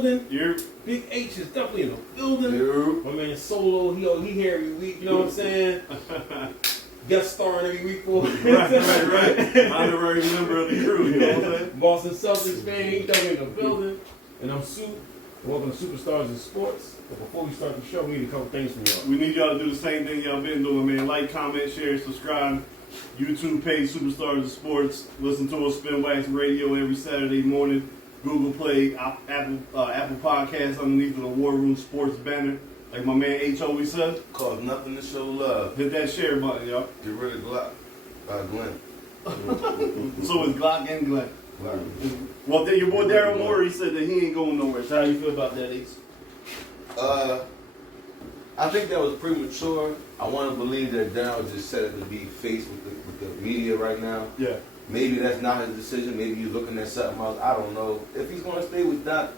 building. Yeah. Big H is definitely in the building. Yeah. My man Solo, he here every week. You know what I'm saying? Guest starring every week for. right. Honorary member of the crew. You know what I'm saying? Boston Celtics fan, he definitely in the building. And I'm Soup. Welcome to Superstars in Sports. But before we start the show, we need a couple things from y'all. We need y'all to do the same thing y'all been doing, man. Like, comment, share, subscribe. YouTube page, Superstars of Sports. Listen to us, Spin Wax Radio, every Saturday morning. Google Play, Apple Podcasts underneath the War Room Sports banner. Like my man H always says. Cause nothing to show love. Hit that share button, y'all. Get rid of Glock by Glenn. So it's Glock and Glenn. Well, then your boy Daryl Morey said that he ain't going nowhere. So how you feel about that, Ace? I think that was premature. I want to believe that Daryl just set it to be faced with the media right now. Yeah. Maybe that's not his decision. Maybe he's looking at something else. I don't know. If he's going to stay with Doc.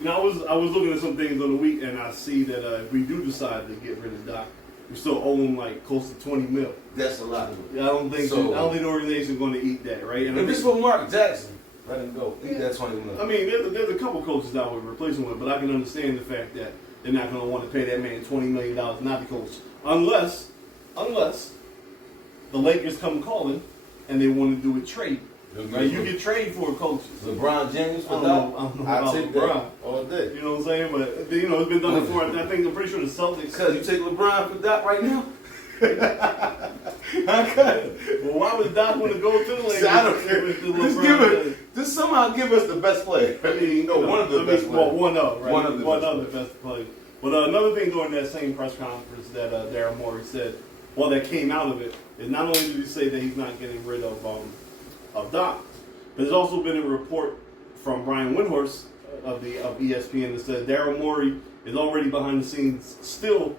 You know, I was looking at some things on the week, and I see that if we do decide to get rid of Doc, we still owe him like close to $20 million. That's a lot. I don't think the organization is going to eat that, right? And if it's for Mark Jackson, let him go. Eat that $20 million. I mean, there's a couple coaches I would replace him with, but I can understand the fact that they're not going to want to pay that man $20 million not to coach, unless the Lakers come calling and they want to do a trade. Right? You get trade for coaches. LeBron James for I don't know about take LeBron that all day. You know what I'm saying? But you know, it's been done before. I'm pretty sure the Celtics. Because you take LeBron for Doc right now. Well, why would Doc want to go to the Lakers? I don't care. Just somehow give us the best player. I mean, one of the best players. Well, one of, right? One of the best players. But another thing during that same press conference that Daryl Morey said, well, that came out of it, is not only did he say that he's not getting rid of Doc, but there's also been a report from Brian Windhorst of ESPN that said Daryl Morey is already behind the scenes, still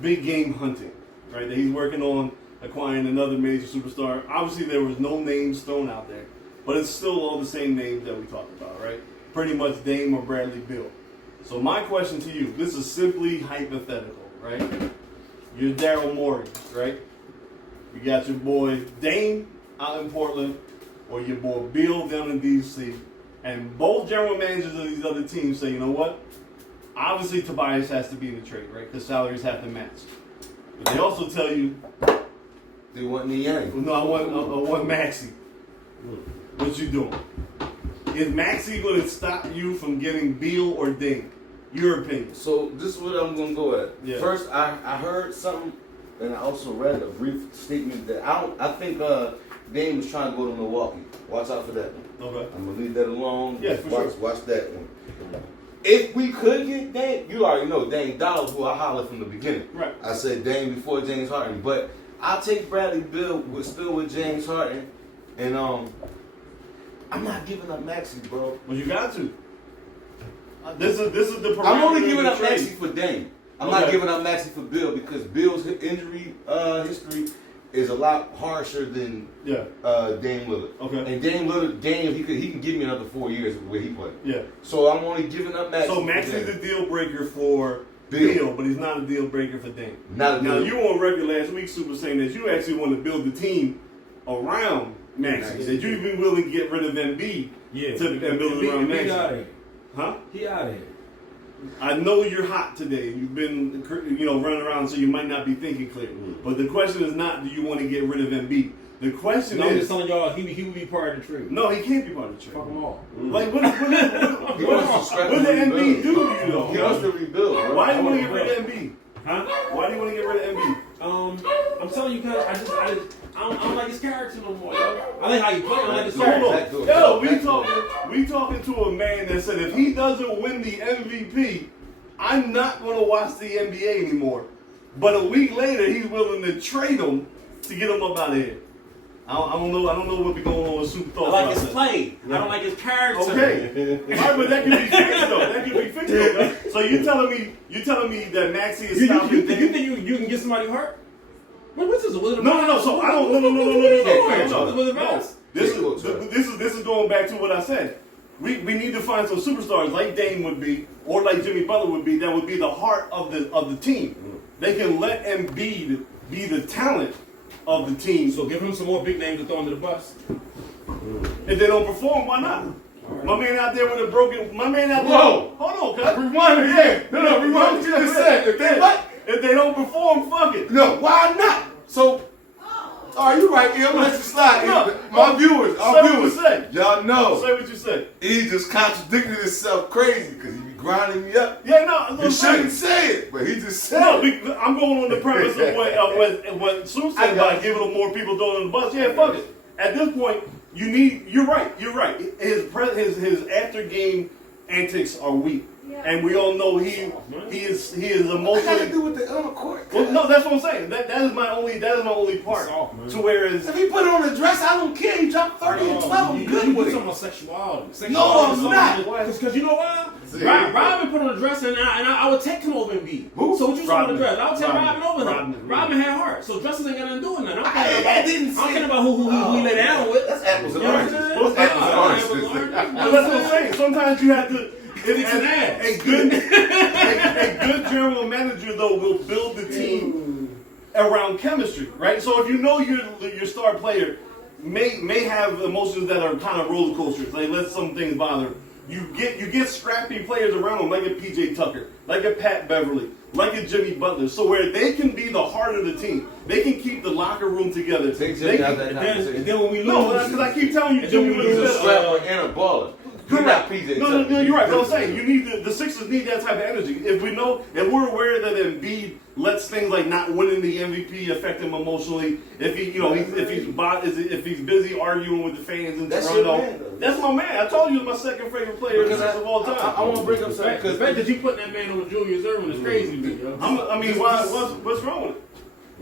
big game hunting, right? That he's working on acquiring another major superstar. Obviously, there was no names thrown out there, but it's still all the same names that we talked about, right? Pretty much Dame or Bradley Beal. So my question to you, this is simply hypothetical, right? You're Daryl Morey, right? You got your boy Dame out in Portland, or your boy Beal down in D.C., and both general managers of these other teams say, you know what? Obviously, Tobias has to be in the trade, right? Because salaries have to match. But they also tell you, they want Niang. no, I want Maxey. What you doing? Is Maxey going to stop you from getting Beal or Dame? Your opinion. So this is what I'm going to go at. Yeah. First, I heard something, and I also read a brief statement that I think Dame was trying to go to Milwaukee. Watch out for that. Okay. I'm going to leave that alone. Yeah, for sure. Watch that one. If we could get Dame, you already know Dame Dollars, who I hollered from the beginning. Right. I said Dame before James Harden, but I'll take Bradley Beal still with James Harden, and I'm not giving up Maxey, bro. Well, you got to. This is the. I'm only giving up Maxey for Dame. I'm not Okay. giving up Maxey for Bill because Bill's injury history is a lot harsher than Dame Lillard. Okay. And Dame Lillard, he can give me another 4 years where he played. Yeah. So I'm only giving up Maxey. So Maxey's a deal breaker for Beal, but he's not a deal breaker for Dame. Not a now deal. you on record last week, Super, saying that you actually want to build the team around Maxey. That you've been willing to get rid of Embiid and build it around Maxey. Huh? He out of here. I know you're hot today. You've been, running around, so you might not be thinking clear. But the question is not, do you want to get rid of Embiid? The question I'm is, just telling y'all, he would be part of the trade. no, he can't be part of the trade. Fuck them all. Like, what did Embiid do to you, though? He wants to rebuild. Bro. Why do you want to get rid of Embiid? Huh? Why do you want to get rid of Embiid? I'm telling you, cause I don't like his character no more, yo. I like how he play. I like his Hold character. on. Yo, we talking to a man that said if he doesn't win the MVP, I'm not going to watch the NBA anymore. But a week later, he's willing to trade him to get him up out of here. I don't know what be going on with Super Thoughts. I like his play. I don't like his character. Okay. All right, but that can be fixed though. So you telling me that Maxey is stopping? You think you can get somebody hurt? What's this? No. So I don't. No. This is going back to what I said. We need to find some superstars like Dame would be, or like Jimmy Butler would be. That would be the heart of the team. They can let Embiid be the talent of the team. So give him some more big names to throw under the bus. If they don't perform, why not? My man out there with a broken. My man out there. Whoa. Hold on, cuz. Rewind it again. No, rewind what you just said. If they what? If they don't perform, fuck it. No, why not? So, all right, you right, I'm gonna let you slide. No, my viewers, say what you say. y'all know. Say what you say. He just contradicted himself crazy because he be grinding me up. Yeah, no, You shouldn't say it, but he just said no, it. I'm going on the premise of what Sue said about giving him more people throwing the bus. Yeah, fuck it. At this point, you're right. His after game antics are weak. And we all know he is emotionally. What got to do with the court? Well, no, that's what I'm saying. That is my only part. Soft, to whereas if he put it on the dress, I don't care. He dropped 30 and 12. I'm good with You it. talking about sexuality? No, I'm not. Because you know why? Robin put on a dress and I would take him over and beat. Who? So what you saw on the Rodman. dress? I would take Robin over Rodman. him. Robin had heart, so dresses ain't got nothing to do with nothing. I didn't I'm caring about who we lay down with. That's apples and You know what I'm oranges. saying? That's apples and oranges. But that's what I'm saying. Sometimes you have to. It's an ass. A good general manager though will build the team around chemistry, right? So if you know your star player may have emotions that are kind of roller coasters, like let some things bother him. You get scrappy players around him, like a PJ Tucker, like a Pat Beverly, like a Jimmy Butler, so where they can be the heart of the team. They can keep the locker room together. Take Jimmy out that conversation. And then when we lose, No, because I keep telling you, Jimmy was He's a better. strapper and a baller. You're not PJ. No, you're right. But I'm saying you need the Sixers need that type of energy. If we know, if we're aware that Embiid lets things like not winning the MVP affect him emotionally, if if he's busy arguing with the fans in That's Toronto, your man, though. that's my man. I told you he's my second favorite player of all time. I want to bring up something the fact that you putting that man on Julius Erving is crazy to me, yo. What's wrong with it?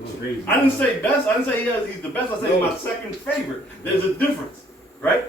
It's crazy. I didn't say best. I didn't say he's the best. I said he's my second favorite. There's a difference, right?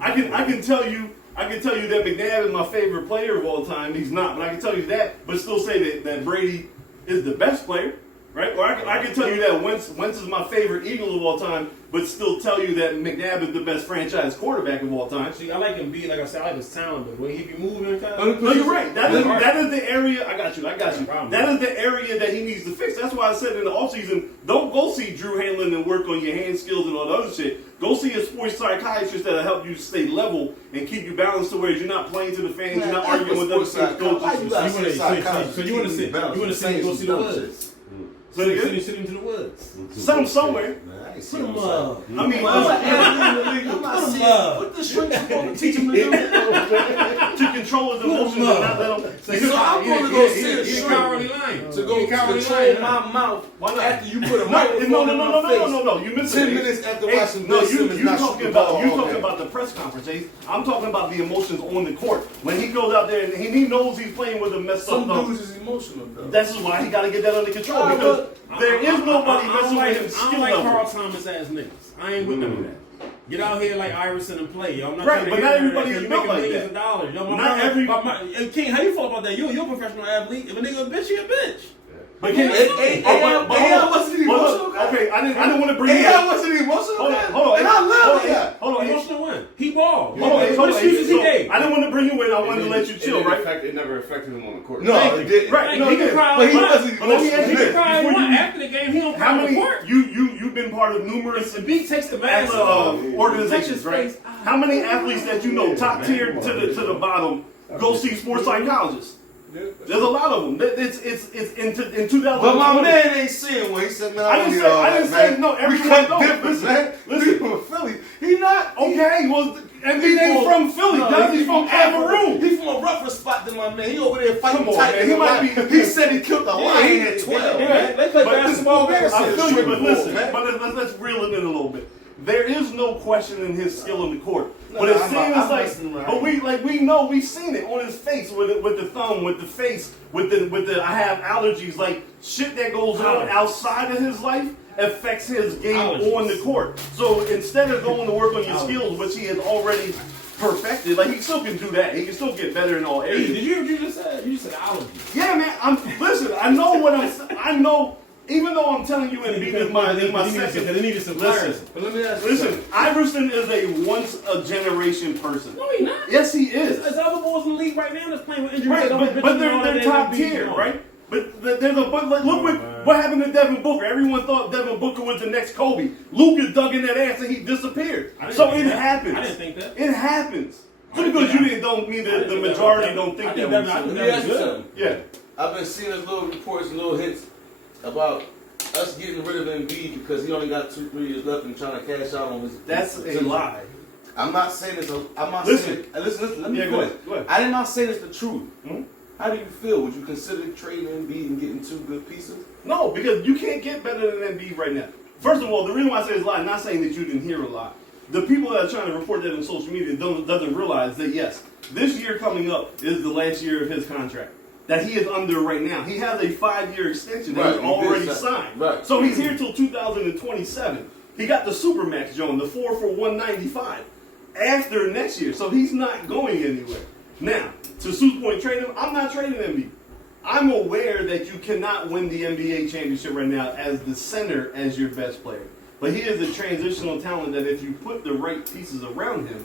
I can tell you that McNabb is my favorite player of all time. He's not, but I can tell you that, but still say that Brady is the best player, right? Or I can tell you that Wentz is my favorite Eagle of all time, but still tell you that McNabb is the best franchise quarterback of all time. See, I like him like I said, I like his sound, the way he be moving and kind of. No, you're right. That is the area. I got you. That is the area that he needs to fix. That's why I said in the offseason, don't go see Drew Hanlon and work on your hand skills and all the other shit. Go see a sports psychiatrist that'll help you stay level and keep you balanced to where you're not playing to the fans, you're not arguing with other teams' coaches. So you want to see go see the Woods? So they Send him to the Woods. send him somewhere. Put him up. I mean, What the shrinks supposed to teach him to do? to control his emotions and not let him. So I'm going to go see a He's shrink cowardly lying. to go control my mouth. Why not? After you put a microphone in my face. No. You missed 10 it. minutes after Hey, watching no, Bill Simmons you not talking shoot the ball about you all talking day. about the press conference, Ace. I'm talking about the emotions on the court. When he goes out there and he knows he's playing with a messed up Some thumb. dudes is emotional though. That's why he got to get that under control because there is nobody messing with his I skill don't like level. Carl Thomas ass niggas. I ain't with none of that. Get out here like Iverson and play, yo. I'm not Right, trying to but hear not none of everybody that, is 'cause built you making like millions that. of dollars. Yo, Not every- King, how you feel about that? You're a professional athlete. If a nigga a bitch, he a bitch. But AI wasn't emotional. Okay, I didn't want to bring you AI up. wasn't emotional. Hold on, And I love AI. Hold on, Emotional win. He balled. Hold on, What excuses he gave? I didn't want to bring you in. I wanted to let you chill, right? It never affected him on the court. No, it didn't. Right. No, he it can did. cry But he all wasn't But let me ask you He this. can cry all Before he want. you- After the game, he don't How cry on the many? court. You've been part of numerous The beat takes the mask organizations, right? How many athletes that you know, top tier to the bottom, go see sports psychologists? There's a lot of them. It's in 2020. But my man ain't seeing one. He said, man, I didn't say no. Everyone cut don't. difference, man. Listen. He from Philly. He not. Okay, well, Embiid ain't from Philly. He's from Cameroon. He's from a rougher spot than my man. He over there fighting Come on, tight. man. He might be. He said he killed a lion at 12. man. They play But basketball. this- I feel you, but listen. man. But let's reel it in a little bit. There is no question in his skill in the court. No, But it I'm seems messing like, around. but we know we've seen it on his face with the thumb, with the face, with the I have allergies, like shit that goes on outside of his life affects his game on the court. So instead of going to work on your skills, which he has already perfected, like he still can do that. He can still get better in all areas. Did you hear what you just said? You just said allergies. Yeah, man. Listen. I know what I know. Even though I'm telling you, Embiid is my second. They needed some Listen, clarity. But let me ask you listen. something. Iverson is a once a generation person. No, he not. Yes, he is. There's other boys in the league right now that's playing with injuries. Right, but they're top tier, right? But there's a but look what happened to Devin Booker. Everyone thought Devin Booker was the next Kobe. Luka dug in that ass and he disappeared. So it happens. I didn't think that. It happens. Just because you didn't don't mean that the majority don't think that. I think that was good. Yeah. I've been seeing those little reports and little hints about us getting rid of Embiid because he only got 2-3 years left and trying to cash out on his. That's a lie. I'm not saying it's I'm not Listen. saying. Listen. Let me Go ahead. I did not say it's the truth. Hmm? How do you feel? Would you consider trading Embiid and getting 2 good pieces? No, because you can't get better than Embiid right now. First of all, the reason why I say it's a lie, I'm not saying that you didn't hear a lot. The people that are trying to report that on social media doesn't realize that, yes, this year coming up is the last year of his contract that he is under right now. He has a 5-year extension that he's already signed. Right. So he's here till 2027. He got the Supermax, Joan, the 4 for $195 after next year. So he's not going anywhere. Now, to Sue's point, trade him. I'm not trading Embiid. I'm aware that you cannot win the NBA championship right now as the center as your best player. But he is a transitional talent that if you put the right pieces around him,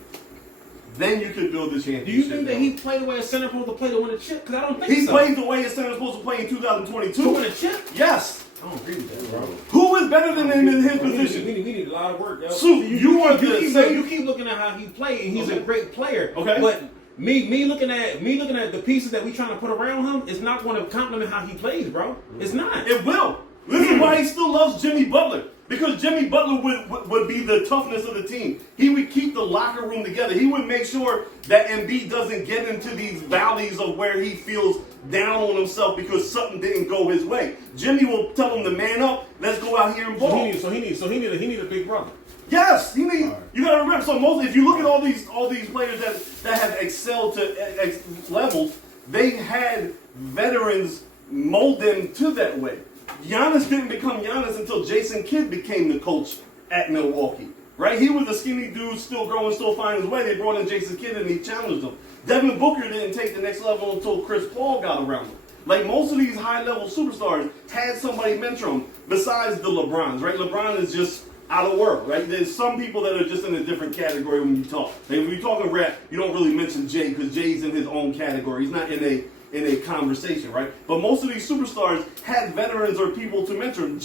then you could build the championship. Do you think that he played the way a center supposed to play to win a chip? Because I don't think he so. played the way a center is supposed to play in 2022. To win a chip? Yes. I don't agree with that, bro. Who is better than him in his position? We need a lot of work, yo. So you keep looking at how he played, and he's a great player. Okay. But me looking at the pieces that we trying to put around him is not going to compliment how he plays, bro. It's not. It will. This is why he still loves Jimmy Butler. Because Jimmy Butler would be the toughness of the team. He would keep the locker room together. He would make sure that Embiid doesn't get into these valleys of where he feels down on himself because something didn't go his way. Jimmy will tell him to man up. Let's go out here and ball. So he need a big brother. Yes, he need. Right. You gotta remember. So most, if you look at all these players that have excelled to X levels, they had veterans mold them to that way. Giannis didn't become Giannis until Jason Kidd became the coach at Milwaukee, right? He was a skinny dude, still growing, still finding his way. They brought in Jason Kidd and he challenged him. Devin Booker didn't take the next level until Chris Paul got around him. Like most of these high-level superstars had somebody mentor them besides the LeBrons, right? LeBron is just out of world, right? There's some people that are just in a different category when you talk. Like when you're talking rap, you don't really mention Jay because Jay's in his own category. He's not in a conversation, right? But most of these superstars had veterans or people to mentor them.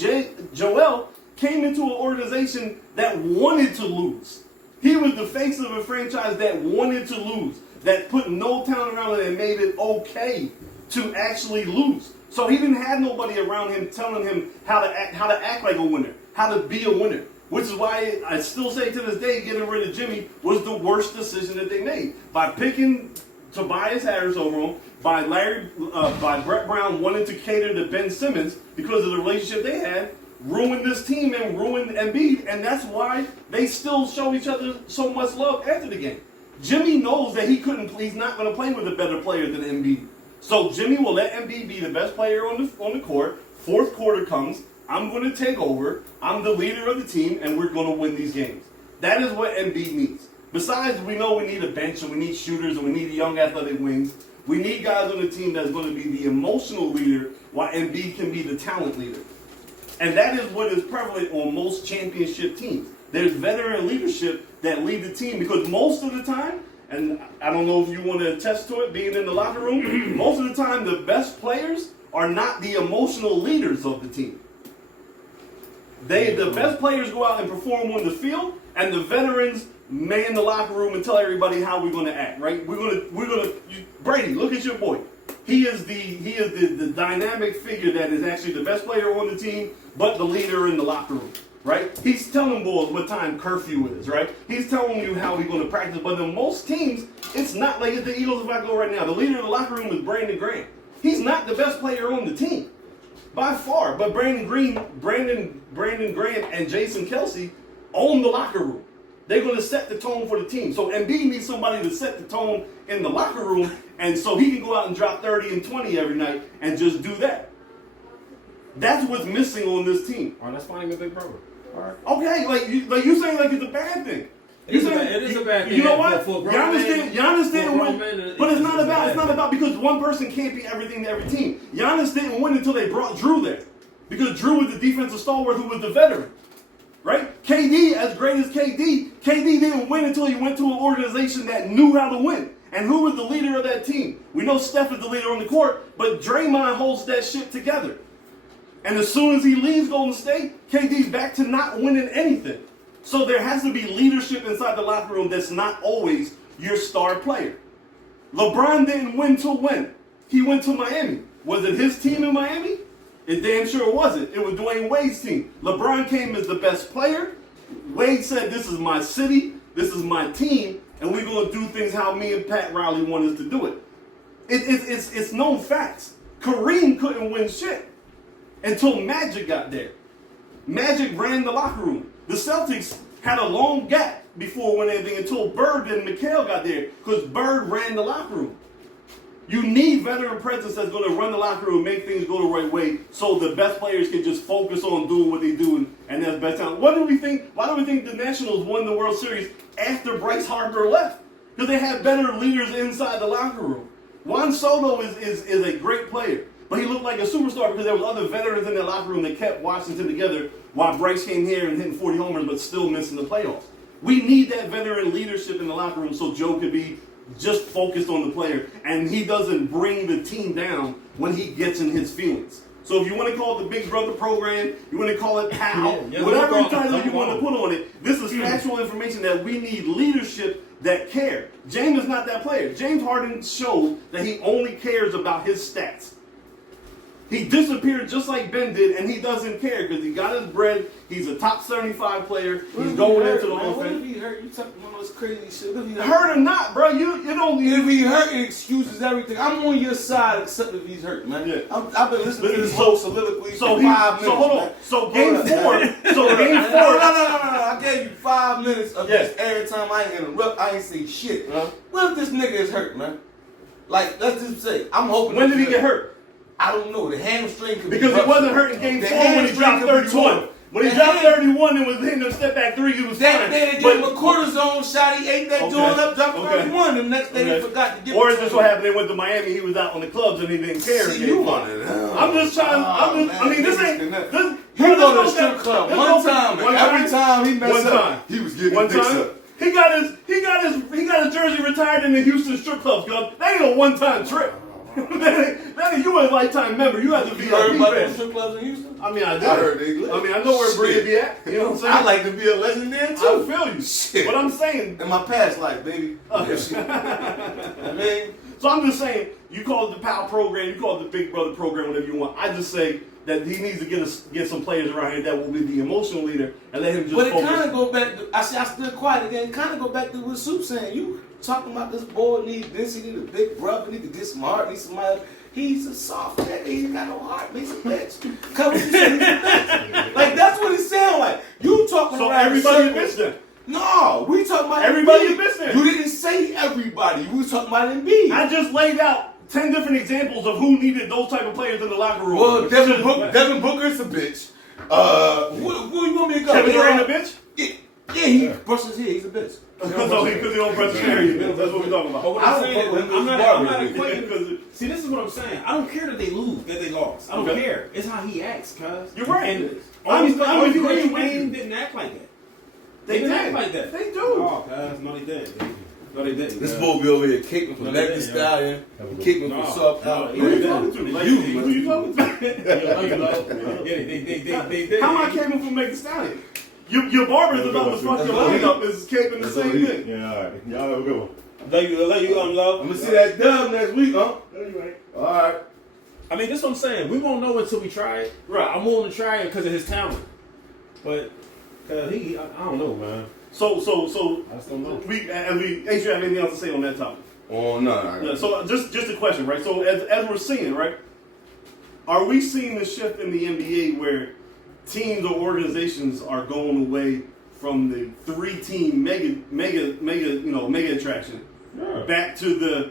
Joel came into an organization that wanted to lose. He was the face of a franchise that wanted to lose, that put no talent around it and made it okay to actually lose. So he didn't have nobody around him telling him how to act like a winner, how to be a winner. Which is why I still say to this day, getting rid of Jimmy was the worst decision that they made. By picking Tobias Harris over him, by Brett Brown wanting to cater to Ben Simmons because of the relationship they had, ruined this team and ruined Embiid, and that's why they still show each other so much love after the game. Jimmy knows that he's not going to play with a better player than Embiid. So Jimmy will let Embiid be the best player on the court. Fourth quarter comes, I'm going to take over, I'm the leader of the team, and we're going to win these games. That is what Embiid needs. Besides, we know we need a bench, and we need shooters, and we need young athletic wings. We need guys on the team that's going to be the emotional leader, while Embiid can be the talent leader. And that is what is prevalent on most championship teams. There's veteran leadership that lead the team because most of the time, and I don't know if you want to attest to it, being in the locker room, most of the time the best players are not the emotional leaders of the team. The best players go out and perform on the field, and the veterans man the locker room and tell everybody how we're going to act. Right? We're gonna. Brady, look at your boy. He is the dynamic figure that is actually the best player on the team, but the leader in the locker room. Right? He's telling boys what time curfew is. Right? He's telling you how we're going to practice. But in most teams, it's not like at the Eagles. If I go right now, the leader of the locker room is Brandon Graham. He's not the best player on the team by far. But Brandon Graham, and Jason Kelsey own the locker room. They're going to set the tone for the team. So Embiid needs somebody to set the tone in the locker room, and so he can go out and drop 30 and 20 every night and just do that. That's what's missing on this team. All right, let's find him a big brother. All right. Okay, like you saying like it's a bad thing. It is a bad thing. You know what? Giannis didn't win, but it's not about because one person can't be everything to every team. Giannis didn't win until they brought Drew there, because Drew was the defensive stalwart who was the veteran. Right? KD, as great as KD didn't win until he went to an organization that knew how to win. And who was the leader of that team? We know Steph is the leader on the court, but Draymond holds that shit together. And as soon as he leaves Golden State, KD's back to not winning anything. So there has to be leadership inside the locker room that's not always your star player. LeBron didn't win to win. He went to Miami. Was it his team in Miami? It damn sure wasn't. It was Dwayne Wade's team. LeBron came as the best player. Wade said, this is my city, this is my team, and we're going to do things how me and Pat Riley want us to do it. It's known facts. Kareem couldn't win shit until Magic got there. Magic ran the locker room. The Celtics had a long gap before winning anything until Bird and McHale got there because Bird ran the locker room. You need veteran presence that's going to run the locker room and make things go the right way so the best players can just focus on doing what they do and that's best time. Why do we think the Nationals won the World Series after Bryce Harper left? Because they had better leaders inside the locker room. Juan Soto is a great player, but he looked like a superstar because there was other veterans in that locker room that kept Washington together while Bryce came here and hitting 40 homers but still missing the playoffs. We need that veteran leadership in the locker room so Joe could be just focused on the player, and he doesn't bring the team down when he gets in his feelings. So if you want to call it the Big Brother program, you want to call it PAL, whatever title you want to put on it, this is factual information that we need leadership that care. James is not that player. James Harden showed that he only cares about his stats. He disappeared just like Ben did, and he doesn't care because he got his bread. He's a top 75 player. He's going into the offense. What if he hurt? You talking about this crazy shit? What if he hurt or not, bro? You don't. If he hurt, it excuses everything. I'm on your side, except if he's hurt, man. Yeah. I've been listening to this whole soliloquy for 5 minutes. So hold on. Man. So game 4. So game 4. No. I gave you 5 minutes of this every time I ain't interrupt. I ain't say shit. What if this nigga is hurt, man? Like, let's just say, I'm hoping. When did he get hurt? I don't know. The hamstring could be because he wasn't hurt in game 4 when he dropped 31. When he dropped 31 and was hitting a step back 3, he was that fine. day they gave him a cortisone shot. He ate that joint up, dropped 31. The next day they forgot to give him. Or is this what happened? They went to Miami. He was out on the clubs and he didn't care. See, you wanted it. I'm just trying. I mean, this ain't. He go to the strip club one time, and every time he messed up, he was getting dicks up. He got his jersey retired in the Houston strip club. That ain't a one-time trip. that ain't you a lifetime member. You have to be. You heard about the strip clubs in Houston? I mean, I did. I heard they lit. I mean, I know where Brady be at. You know what I'm saying? I like to be a legend there too. I feel you. Shit. But I'm saying in my past life, baby. I mean, so I'm just saying, you call it the PAL program, you call it the Big Brother program, whatever you want. I just say that he needs to get some players around here that will be the emotional leader and let him just. But it focus. kind of go back. I stood quiet again. Kind of go back to what Soup saying. You talking about this boy needs this, he need a big brother, need to get some heart, need somebody. He's a soft nigga. He ain't got no heart. He's a bitch. Come he's a bitch. Like that's what it sound like. You talking so around everybody a bitch then? No, we talking about everybody Embiid. a bitch then. You didn't say everybody. We was talking about Embiid. I just laid out 10 different examples of who needed those type of players in the locker room. Well, Devin Booker's a bitch. Who you want me to go? Kevin Durant a bitch? Yeah, he brushes his hair. He's a bitch. Because he don't brush his hair. That's what we're talking about. But what I'm saying is, I'm not equating. See, this is what I'm saying. I don't care that they lose, that they lost. I don't care. It's how he acts, cuz. You're right. And I'm Dwayne Wayne didn't act like that. They didn't act like that. They do. Oh, cuz, no, they didn't. No, they didn't. This boy be over here kicking from neck to stallion, kicking from soft out. Who you talking to? Who you talking to? They did. How am I caping from Megan Stallion? Your barber is about to fuck your line up. Is caping the same thing. Yeah, all right. Y'all have a good one. Let you love. I'm gonna see that dub next week, huh? All right. I mean, this is what I'm saying. We won't know until we try it. Right. I'm willing to try it because of his talent. But, cause I don't know, man. So I just don't know. Ain't you have anything else to say on that topic? Oh no. Yeah, so just a question, right? So as we're seeing, right? Are we seeing the shift in the NBA where teams or organizations are going away from the 3-team mega attraction back to the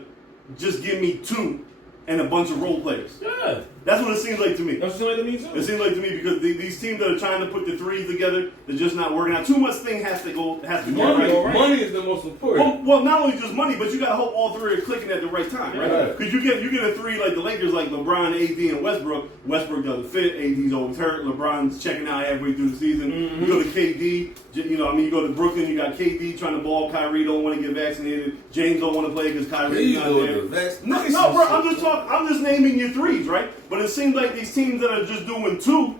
just give me 2 and a bunch of role players? Yeah. That's what it seems like to me. That's what it means too. It seems like to me because these teams that are trying to put the threes together, they're just not working out. Too much thing has to go right. Money is the most important. Well, not only just money, but you gotta hope all 3 are clicking at the right time, right? Because you get a 3 like the Lakers, like LeBron, AD, and Westbrook. Westbrook doesn't fit. AD's always hurt. LeBron's checking out halfway through the season. You go to KD. You go to Brooklyn. You got KD trying to ball. Kyrie don't want to get vaccinated. James don't want to play because Kyrie's not there. No, bro. I'm just naming your 3s, right? But it seems like these teams that are just doing 2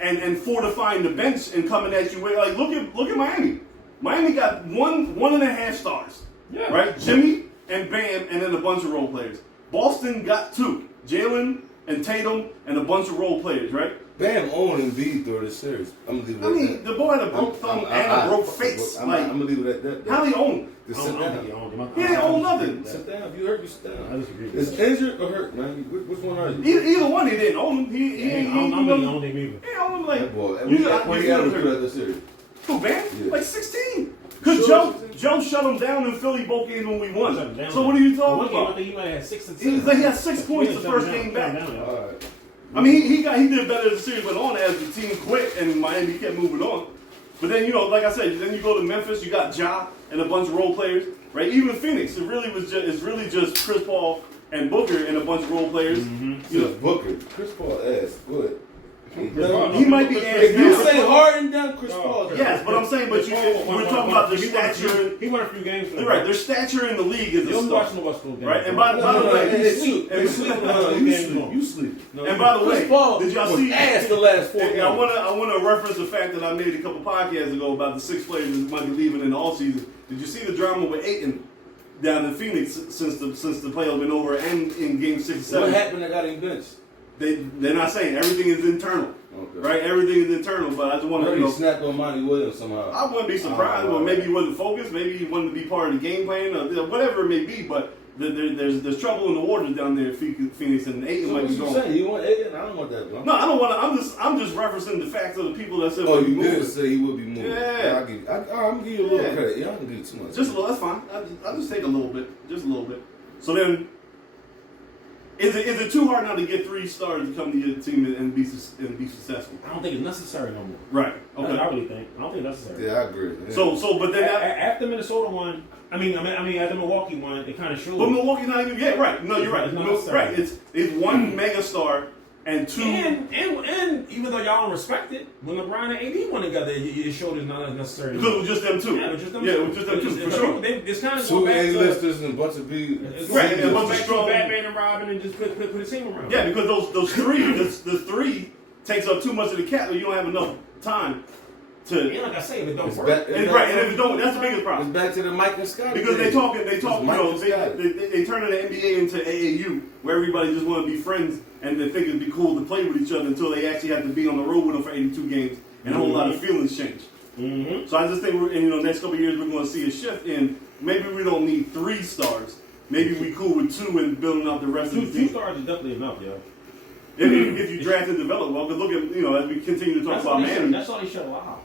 and fortifying the bench and coming at you with, like, look at Miami. Miami got 1.5 stars. Yeah. Right? Jimmy and Bam, and then a bunch of role players. Boston got 2. Jalen and Tatum and a bunch of role players, right? Bam owned Embiid through this series. I'm gonna leave it I at mean, that. the boy had a broke thumb and a broke face. I'm Like, gonna leave it at that. how he own? Just I sit don't think down. he owned him. He didn't own nothing. Sit down. If you hurt, you sit I down. disagree. Is injured or hurt, man? Which one are you? Either one, he didn't own him. He I ain't don't own think he him. owned him either. He ain't own him like. That boy. You What he averaged throughout the series? Who, Bam? Yeah. Like 16. Because Sure. Joe shut him down in Philly both games when we won. Shut him down. So what are you One talking game, I about? think he might have had 6 and He 7. had 6 points the Shut him first down, game shut back. him down. All right. I mean, he did better as the series went on as the team quit and Miami kept moving on. But then, like I said, then you go to Memphis, you got Ja and a bunch of role players, right? Even Phoenix, it's really just Chris Paul and Booker and a bunch of role players. You know, Booker, Chris Paul ass, good. He might be ass If you now. say Harden done, Chris Paul. Yes, but I'm saying, but we're talking about their stature. He won a few games. You're right, their stature in the league is You a don't star. watch no Westbrook games. Right, and by the way, you sleep. and- You sleep. You sleep. And by the way, Chris Paul did y'all was see? ass the last 4 And games. I want to reference the fact that I made a couple podcasts ago about the 6 players that might be leaving in the offseason. Did you see the drama with Ayton down in Phoenix since the playoffs been over and in Game 6 and 7? What happened that got him benched? They're not saying everything is internal, Okay. right? Everything is internal, but I just want to He snapped on Monty Williams somehow. I wouldn't be surprised, but maybe he wasn't focused. Maybe he wanted to be part of the game plan, or whatever it may be. But there's trouble in the waters down there in Phoenix, and Ayton So might what be you gone. saying? You want Aiden? I don't want that, bro. No, I don't want to. I'm just referencing the facts of the people that said. Oh, we'll be you did moving. say he would be moving. Yeah. I'm gonna give you a little Yeah. credit. Y'all can give you too much. Just a little. That's fine. I'll just take a little bit, just a little bit. So then, is it too hard now to get 3 stars to come to your team and be successful? I don't think it's necessary no more. Right. That's Okay. what I really think. I don't think it's necessary. Yeah, I agree. Yeah. So, but then After Minnesota won, I mean, after Milwaukee won, it kind of showed. but Milwaukee's not even. Yeah, right. No, you're right. It's not necessary. Right. It's 1 mega star and 2. And even though y'all don't respect it, when LeBron and AD won together, it showed it's not necessary. Because it was just them 2. Yeah, it was just them Yeah, two. it was just them 2 for sure. It's kind of 2 A-listers and a bunch of B. It's Right, right. and a bunch of Back strong- to Batman and Robin and just put a team around. Yeah, because those 3, the 3 takes up too much of the cap, and you don't have enough time to. And like I say, if it don't It's work, back- And right, and if it don't, that's the biggest It's problem. back to the Mike and Scott. Because they talk, you Mike know, and Scott. they turn the NBA into AAU, where everybody just want to be friends and they think it'd be cool to play with each other until they actually have to be on the road with them for 82 games, and a whole lot of feelings change. Mm-hmm. So I just think, next couple of years we're going to see a shift in maybe we don't need 3 stars. Maybe we cool with 2 and building out the rest of the two team. stars is definitely enough, yo. If you draft and develop well, because look at, as we continue to talk That's about all they should. Miami, That's all they should allow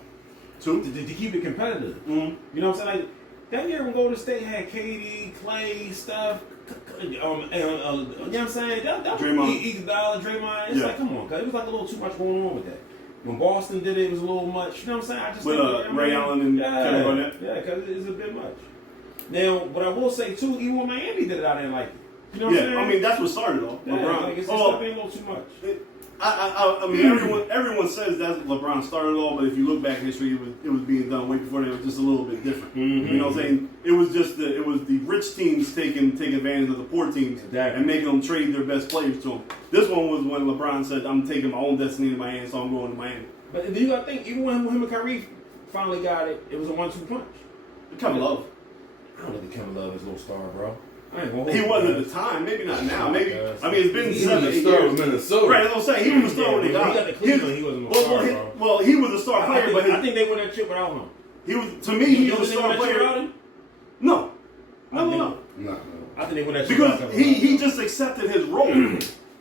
2. to keep it competitive. Mm-hmm. You know what I'm saying? Like, that year when Golden State had KD, Clay, stuff. You know what I'm saying? That was Draymond. Iguodala, Draymond. It's Yeah. like, come on, cause it was like a little too much going on with that. When Boston did it, it was a little much. You know what I'm saying? I just With, think, Ray Allen and Kevin Garnett? Yeah, because it's a bit much. Now, what I will say too, even when Miami did it, I didn't like it. You know what I'm saying? Yeah, I mean that's what started off. yeah, LeBron. like it's Oh, just being a little too much. I mean, everyone says that LeBron started all, but if you look back in history, it was being done way before that. It was just a little bit different. Mm-hmm. You know what I'm saying? It was the rich teams taking advantage of the poor teams Exactly. and making them trade their best players to them. This one was when LeBron said, "I'm taking my own destiny in my hands, so I'm going to Miami." But do you gotta think, even when him and Kyrie finally got it, it was a 1-2 punch. Kevin Love. I don't think Kevin Love is no star, bro. I ain't gonna hold He you, was guys. at the time, maybe not now. Maybe I mean it's been He 7, was 8 a star years. with Minnesota. Right, that's what I'm saying. He was a star Yeah, when they when got he got to Cleveland, he wasn't no star, bro. Well, he was a star I player, think, but I think they won that chip without him. he was to me he You was a think they won star that chip without player. him? No. No. I think they won that chip without Because Kevin Love. he just accepted his role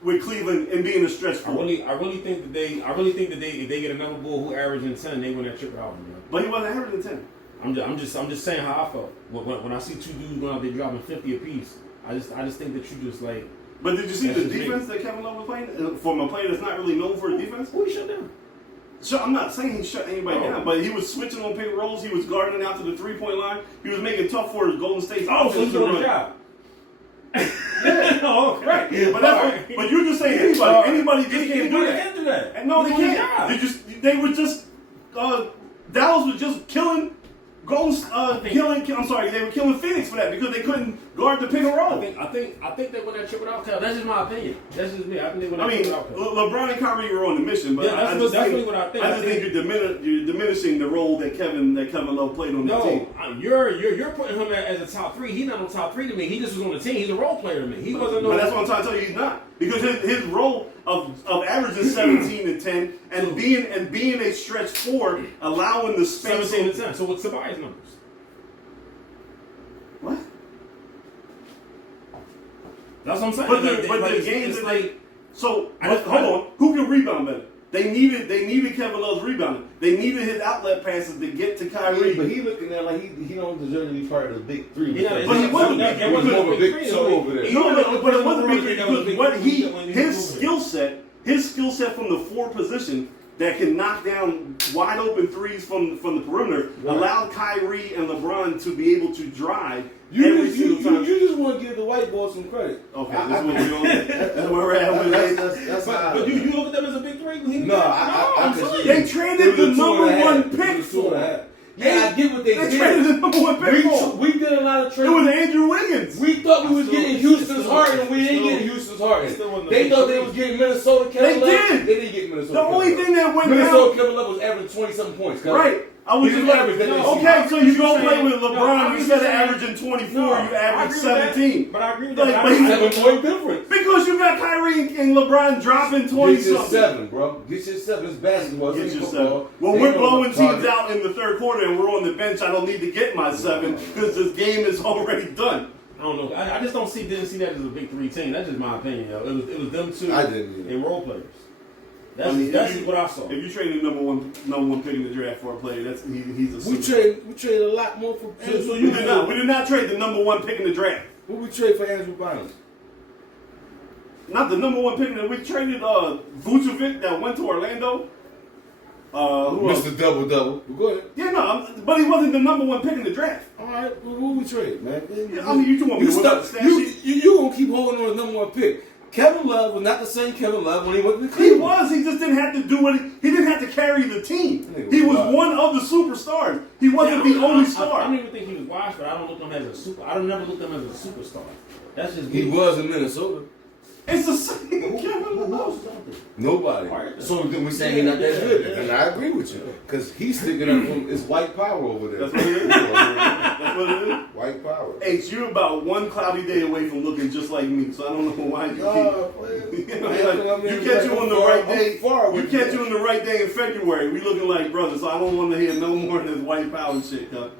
with Cleveland and being a stretch I four. really think that if they get another bull who averaging 10, they win that chip without him, bro. But he wasn't averaging 10. I'm just saying how I felt when I see 2 dudes going out there dropping 50 apiece. I just think that you just like. But did you see That's the just me. defense that Kevin Love was playing? From a player that's not really known for his defense? Who he shut down? So I'm not saying he shut anybody Oh. down, but he was switching on pick rolls. He was guarding out to the 3-point line. He was making it tough for his Golden State Oh, so offense he's to doing run. the job. Oh, okay. Right. But you're just saying anybody. Anybody just can't do that. Can't do that. And no, they He's doing the can't. job. They were just Dallas was just killing they were killing Phoenix for that because they couldn't guard the pick and roll. I think they went that triple out. That's just my opinion. That's just me. I think they went that triple out. LeBron and Kyrie were on the mission, but yeah, that's really what I think. I just think you're diminishing the role that Kevin Love played on the team. You're putting him as a top 3. He's not on top 3 to me. He just was on the team. He's a role player to me. He wasn't. But that's what I'm trying to tell you. He's not, because his role of averaging 17 and 10 and being a stretch 4, allowing the space. 17 and 10. So what's Tobias' numbers? What? That's what I'm saying. But the games are like. So hold on. Who can rebound better? They needed Kevin Love's rebounding. They needed his outlet passes to get to Kyrie. But he looking at like he don't deserve to be part of the big 3. But he wasn't. It was more of a big 2 over there. No, but it wasn't big 3 because what his skill set from the 4 position that can knock down wide open threes from the perimeter allowed Kyrie and LeBron to be able to drive every single time. You just want to give the white boy some credit. Okay, that's where we're at with it. But you look at them as a big 3? No, they traded the number 1 pick for it. Yeah, I get what they did. They traded the number 1 pick for. We did a lot of trades. It was Andrew Wiggins. We thought we was getting Houston's Harden, and we ain't getting Houston's Harden. They thought they was getting Minnesota Kevin Love. They didn't get Minnesota. The only thing that went Minnesota Kevin Love was averaging 20-something points. Right. I was just okay, so you don't play with LeBron. Instead of averaging 24, you average 17. But I agree with that. 7-point difference. Because you got Kyrie and LeBron dropping 20 something. Get your 7, bro. Get your 7. It's basketball. Get your 7. When we're blowing teams out in the third quarter and we're on the bench, I don't need to get my 7 because this game is already done. I don't know. I just didn't see that as a big 3 team. That's just my opinion, yo. It was them 2 and role players. That's what I saw. If you trade the number one pick in the draft for a player, he's a we trade a lot more for. We did not trade the number 1 pick in the draft. What we trade for Andrew Bynum? Not the number 1 pick. We traded Vucevic that went to Orlando. Who Mr. else? Double. Go ahead. Yeah, no, but he wasn't the number 1 pick in the draft. All right, who we trade, man? I mean, you want me to whip up the stat sheet? You gonna keep holding on to the number 1 pick? Kevin Love was not the same Kevin Love when he went to Cleveland. He was. He just didn't have to do what he didn't have to carry the team. He was one of the superstars. He wasn't the only star. I don't even think he was washed, but I don't look at him as a super. I don't never look at him as a superstar. That's just he was in Minnesota. It's the same Kevin Love. Nobody. So then we saying he's not that good, and I agree with you because he's sticking up from his white power over there. That's what it is. That's what it is. White power. H, you're about one cloudy day away from looking just like me, so I don't know why you keep. You catch you on the right day. You catch you on the right day in February. We looking like brothers, so I don't want to hear no more of this white power shit, huh?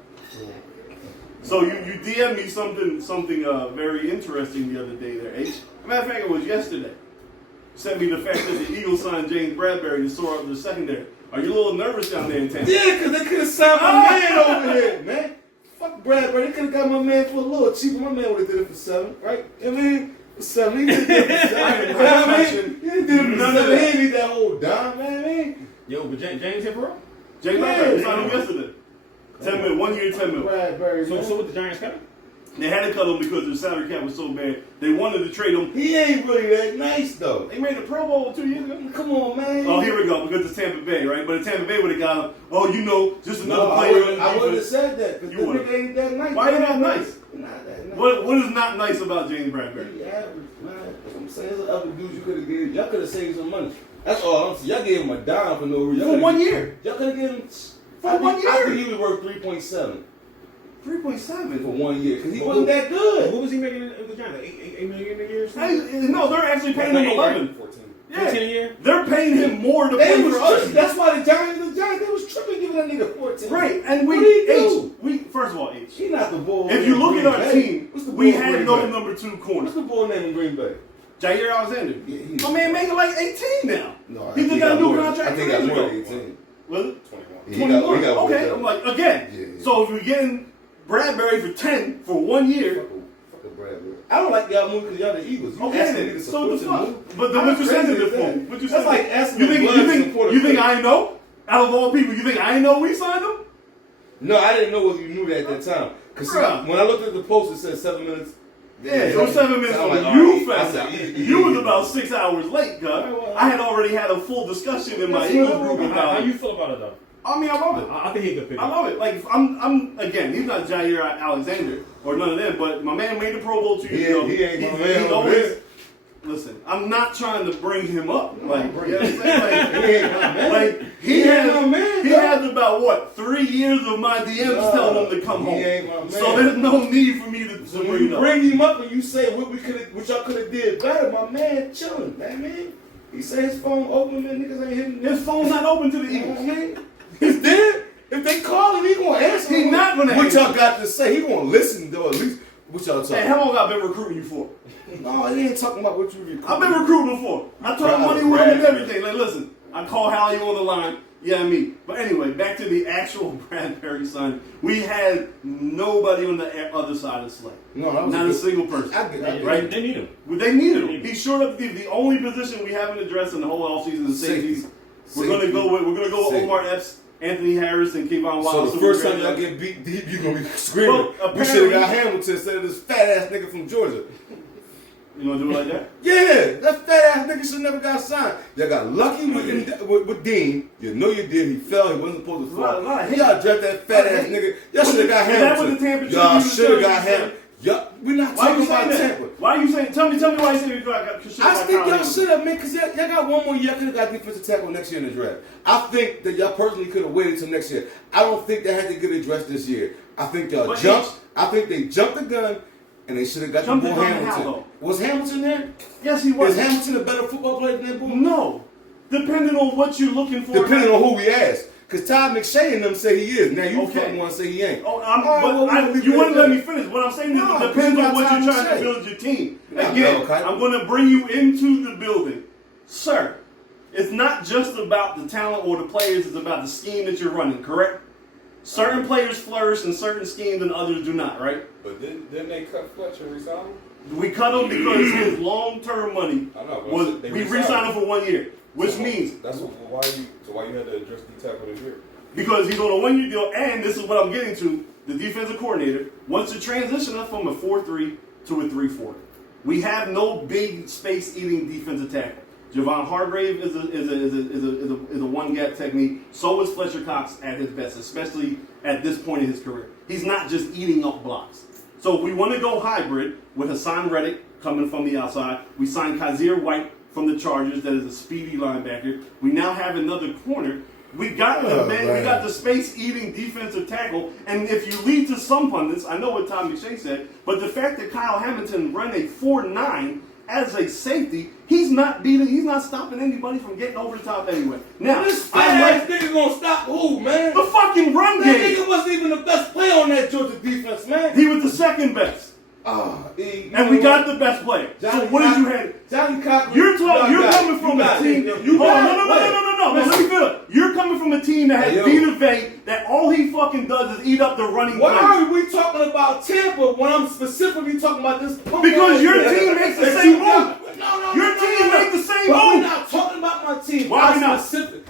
So you DM'd me something very interesting the other day there, H. Matter of fact, it was yesterday. Sent me the fact that the Eagles signed James Bradbury to shore up the secondary. Are you a little nervous down there in Tampa? Yeah, because they could have signed my man over here, man. Fuck Bradbury. They could have got my man for a little cheaper. My man would have did it for 7, right? I mean, for 7. He did it for 7. He did it for 7. He ain't need that whole dime, man. Yo, but James here for real? James Bradbury signed him yesterday. 10 mil, 1 year, 10 mil. Bradbury. So what the Giants cut him? They had to cut him because the salary cap was so bad. They wanted to trade him. He ain't really that nice, though. He made the Pro Bowl 2 years ago. Come on, man. Oh, here we go. Because it's Tampa Bay, right? But if Tampa Bay would have got him, just another player. I wouldn't have said that because the nigga ain't that nice. Why ain't that nice? Not that nice. What is not nice about James Bradbury? He average, man. I'm saying there's other dudes you could have given. Y'all could have saved some money. That's all I'm saying. Y'all gave him a dime for no reason. For 1 year. Y'all could have given him for 1 year. I think he was worth 3.7. 3.7 for 1 year because he wasn't that good. What was he making in the Giants? $8 million a year? No, they're actually paying him 11. 14. Yeah. 14 a year? They're paying him more to play for us. That's why the Giants, they was tripping giving that nigga 14. Right, and we first of all, H. He not the bull. If you look at our team, we had no number 2 corner. What's the bull name in Green Bay? Jair Alexander. Yeah, my man making like 18 now. No, he just got a new contract. I think he got more than 18. Was it? 21. He got okay, I'm like, again. Yeah. So if you're getting Bradbury for 10 for 1 year. Fuck Bradbury. I don't like y'all move because y'all the Eagles. You okay, so the fuck. But then what you sending it for? What you That's like asking you think I know? Out of all people, you think I know we signed him? No, I didn't know whether you knew that at that time. Because when I looked at the post, it said 7 minutes. Yeah, it was 7 minutes so when you found out. You was about 6 hours late, cuz. I had already had a full discussion in my Eagles group about how you feel about it, though? I mean, I love it. I think he could pick I love it. Like, I'm again, he's not Jair Alexander or none of them, but my man made the Pro Bowl 2 years ago. He ain't my He's man. always, listen, I'm not trying to bring him up. Like, you know what I'm saying? He ain't my man. Like, he has about, what, 3 years of my DMs telling him to come home. ain't my man. So there's no need for me to So bring when him you up. bring him up and you say what y'all could have did better, my man chilling, man. He say his phone open, man, niggas ain't hitting His phone's not open to the Eagles. man. He's dead. If they call him, he gonna answer. He not gonna What answer. y'all got to say? He gonna listen though. At least what y'all talking. Hey, how long I been recruiting you for? No, he ain't talking about what you recruiting. I've been recruiting for. I told money with him and everything. Like, listen, I call Hallie on the line. Yeah, me. But anyway, back to the actual Bradbury son. We had nobody on the other side of the slate. No, that was not a single person. I get it. Right? They need him. They needed him. He showed up. The only position we haven't addressed in the whole offseason is safeties. We're gonna go with Omar Epps, Anthony Harris, and Kevon Wallace. So the first time y'all get beat deep, you gonna be screaming. Well, we should have got Hamilton instead of this fat ass nigga from Georgia. You gonna do it like that? Yeah, that fat ass nigga should never got signed. Y'all got lucky with Dean. You know you did. He fell. He wasn't supposed to fall. Y'all draft that fat ass nigga. Y'all should have got Is that Hamilton. what the Tampa Y'all Tribune should have said? got Hamilton. We're not Why you talking saying about that? Tampa. Why are you saying? Tell me why you saying you got I think y'all should have, man, because y'all got one more year. Y'all could have got defensive tackle next year in the draft. I think that y'all personally could have waited till next year. I don't think they had to get addressed this year. I think y'all jumped. I think they jumped the gun, and they should have got the boy Hamilton. Was Hamilton there? Yes, he was. Is Hamilton a better football player than that boy? No. Depending on what you're looking for. Depending on who we ask. Because Todd McShay and them say he is. Now you Okay. fucking want to say he ain't. You wouldn't let me finish. What I'm saying is No, it depends on what Todd you're trying McShay. to build your team. Yeah, Again, okay. I'm going to bring you into the building. Sir, it's not just about the talent or the players. It's about the scheme that you're running, correct? Certain players flourish in certain schemes and others do not, right? But didn't they cut Fletcher and resign him? We cut him because his long-term money I know, but was they we re-signed re-signed him for 1 year, which means that's why you had to address the tackle this year. because he's on a 1 year deal, and this is what I'm getting to. The defensive coordinator wants to transition us from a 4-3 to a 3-4. We have no big space-eating defensive tackle. Javon Hargrave is a one-gap technique. So is Fletcher Cox at his best, especially at this point in his career. He's not just eating up blocks. So we want to go hybrid with Hassan Reddick coming from the outside. We signed Kazir White from the Chargers, that is a speedy linebacker. We now have another corner. We got we got the space-eating defensive tackle, and if you lead to some pundits, I know what Tom McShay said, but the fact that Kyle Hamilton ran a 4.9 as a safety, he's not stopping anybody from getting over the top anyway. Now, This fat ass nigga gonna stop who, man? the fucking run That game. nigga wasn't even the best player on that Georgia defense, man. He was the second best, and we got the best player. So what did you have? Johnny Cochran. You're coming from a team. No. Let me feel it. You're coming from a team that has Vita Vey, that all he fucking does is eat up the running Why plays. are we talking about Tampa when I'm specifically talking about this? Because your team makes the same move. No. Your team makes the same But we're move. not talking about my team. Why we not?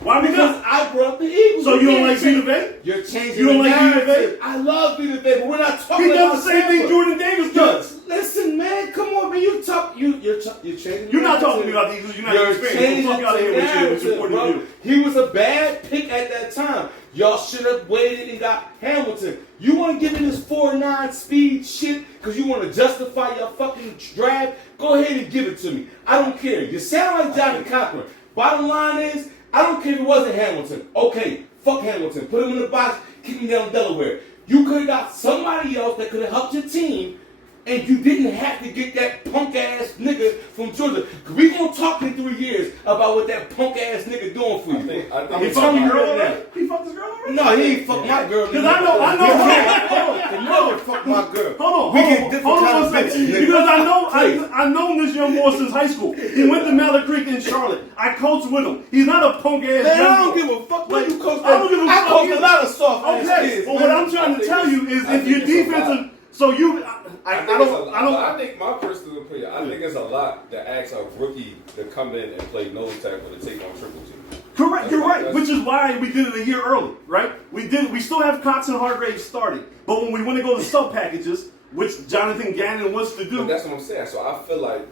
Why we Because not? I brought up the Eagles. So you don't like Vita Vey? You're changing You don't the like Vita narrative. Vey? I love Vita Vey, but we're not talking He about does the same Tampa. thing Jordan Davis does. Listen, man, come on, man. You're changing. You're not the talking to me narrative. about the Eagles. You're not You're experienced. changing Fuck out of here with your narrative, point of bro. view. He was a bad pick at that time. Y'all should have waited and got Hamilton. You want to give me this 4.9 speed shit because you want to justify your fucking draft? Go ahead and give it to me. I don't care. You sound like Johnny Cochran. Bottom line is, I don't care if it wasn't Hamilton. Okay, fuck Hamilton. Put him in the box. Keep him down in Delaware. You could have got somebody else that could have helped your team, and you didn't have to get that punk ass nigga from Georgia. We gonna talk in 3 years about what that punk ass nigga doing for you. I think He I'm fucked telling your you girl right now. already? He fucked his girl already? No, he ain't fuck my girl. Because I know. The mother fuck my girl. Hold We on, get different hold on kind one of second. bitches, nigga. Because Please. I've known this young boy since high school. He went to Mallard Creek in Charlotte. I coached with him. He's not a punk ass. Man, I don't give a fuck what you coach. I don't give a I fuck coach either. a lot of soft ass Okay, kids. but what I'm trying to tell you is if your defensive, so you, I think my personal opinion, I think it's a lot that asks a rookie to come in and play nose tackle to take on triple team. Correct, you're right. That's- Which is why we did it a year early, right? We still have Cox and Hargrave starting, but when we want to go to sub packages, which Jonathan Gannon wants to do, But that's what I'm saying. So I feel like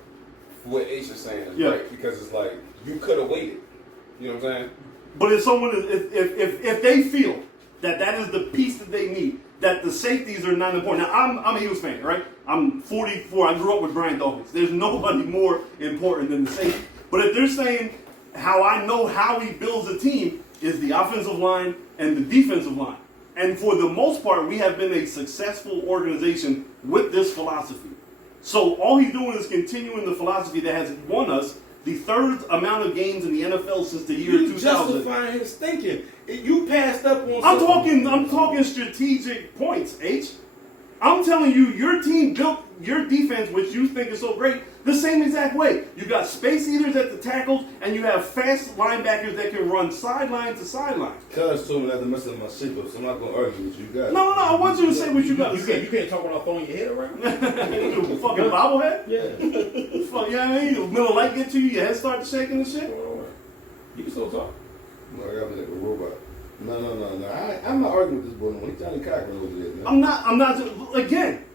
what H is saying is Yeah. right because it's like you could have waited. You know what I'm saying? But if someone if they feel that is the piece that they need, that the safeties are not important. Now I'm a Eagles fan, right? I'm 44. I grew up with Brian Dawkins. There's nobody more important than the safety. But if they're saying how I know how he builds a team is the offensive line and the defensive line. And for the most part, we have been a successful organization with this philosophy. So all he's doing is continuing the philosophy that has won us the third amount of games in the NFL since the year 2000. Justifying his thinking. You passed up on. I'm talking strategic points, H. I'm telling you, your team built your defense, which you think is so great, the same exact way. You got space eaters at the tackles, and you have fast linebackers that can run sideline to sideline. Cuz told me not to mess up my shape up, so I'm not gonna argue with you guys. No, I want you to say what you got. You can't talk without throwing your head around. You fucking bobblehead? Yeah. Fuck, you know what I mean? The middle light get to you, your head starts shaking and shit. You can still talk. No, I got me like a robot. No. I'm not arguing with this boy. He's Johnny Cochran over there, man. I'm not, again.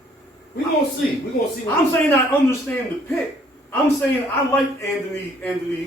We gonna see. I'm saying I understand the pick. I'm saying I like Anthony.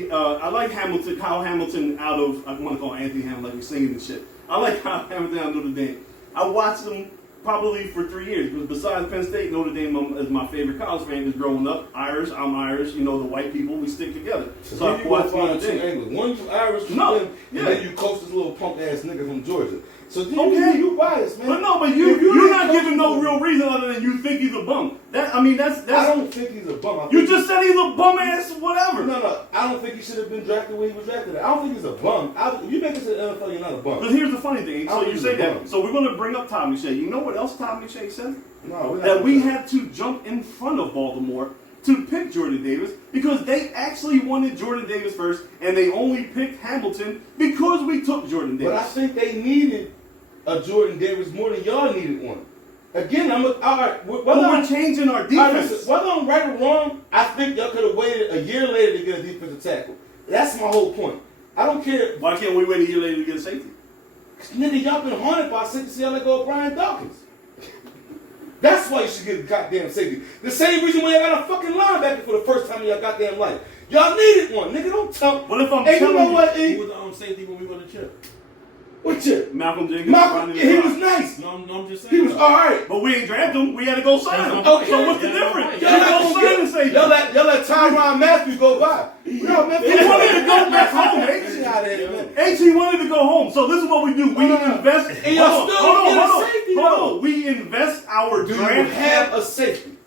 I like Hamilton, Kyle Hamilton out of, I want to call Anthony Hamilton like we're singing and shit. I like Kyle Hamilton out of Notre Dame. I watched him probably for 3 years. Because besides Penn State, Notre Dame is my favorite college fan. Because growing up, Irish, I'm Irish. You know, the white people, we stick together. So you want to find two angles. One, you Irish, no, and then you coach this little punk ass nigga from Georgia. So okay, you biased, man. But you're not giving no real reason other than you think he's a bum. That's I don't think he's a bum. You just said he's a bum ass whatever. No. I don't think he should have been drafted when he was drafted. I don't think he's a bum. If you make it to the NFL, you're not a bum. But here's the funny thing. So you say that. So we're going to bring up Todd McShay. You know what else Todd McShay said? No, that we had to jump in front of Baltimore to pick Jordan Davis because they actually wanted Jordan Davis first, and they only picked Hamilton because we took Jordan Davis. But I think they needed a Jordan Davis more than y'all needed one. Again, all right. We're changing our defense. Listen, whether I'm right or wrong, I think y'all could have waited a year later to get a defensive tackle. That's my whole point. I don't care. Why can't we wait a year later to get a safety? Nigga, y'all been haunted by safety. See how they go Brian Dawkins. That's why you should get a goddamn safety. The same reason why y'all got a fucking linebacker for the first time in your goddamn life. Y'all needed one, nigga. Don't tell. Well, if I'm telling you know what, he was the safety when we won the chip. What chip? Malcolm Jenkins. He was nice. No, I'm just saying. He was all right. But we ain't draft him. We had to go sign him. Okay. So what's the difference? Y'all let Tyron Matthew go by. No, man. He wanted to go back home, H. He wanted to go home. So this is what we do. We invest. And y'all still get a safety. Hold on. We invest our draft. Do you have a safety?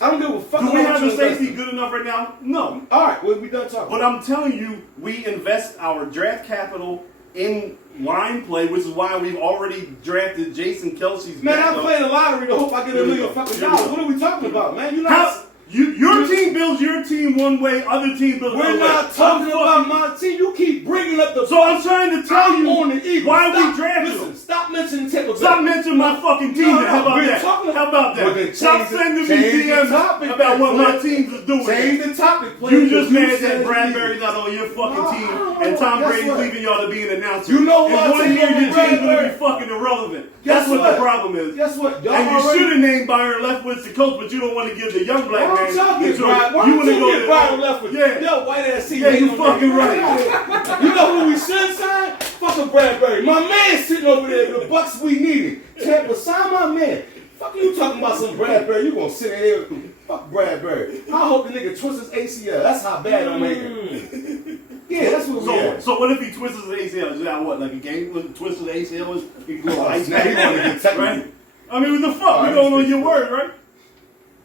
I don't give a fuck. Do we have a safety good enough right now? No. All right. Well, we done talking. But I'm telling you, we invest our draft capital in line play, which is why we've already drafted Jason Kelsey's. Man, I'm playing the lottery to hope I get $1 million fucking dollars. What are we talking about, man? You not. Your team builds your team one way, other team builds another way. We're not talking about my team. You keep bringing up the. So I'm trying to tell you on the Eagles. Why we drafted them. Stop mentioning Tampa Bay. Stop mentioning my fucking team. How about that? How about that? Stop sending me DMs about what my teams is doing. Change the topic. You just mad that Bradbury's not on your fucking team and Tom Brady's leaving y'all to be an announcer. You know what? In 1 year, your team's gonna be fucking irrelevant. That's what the problem is. Guess what? And you should have named Byron Leftwich the coach, but you don't want to give the young black man. Why don't you get Byron Leftwich? Yeah. Yo, white ass team. Yeah, you fucking right. You know who we should sign? Fucking Bradbury. My man sitting over there with the bucks we needed. Tampa, sign my man. Fuck you talking about some Bradbury. You gonna sit in here. Fuck Bradbury. I hope the nigga twists his ACL. That's how bad I'm making. Yeah, that's what we're So what if he twists his ACL? Is that what, like a game with twists his ACL? He can go ice now he want to get technical. Right? I mean, what the fuck? We going on your word, right?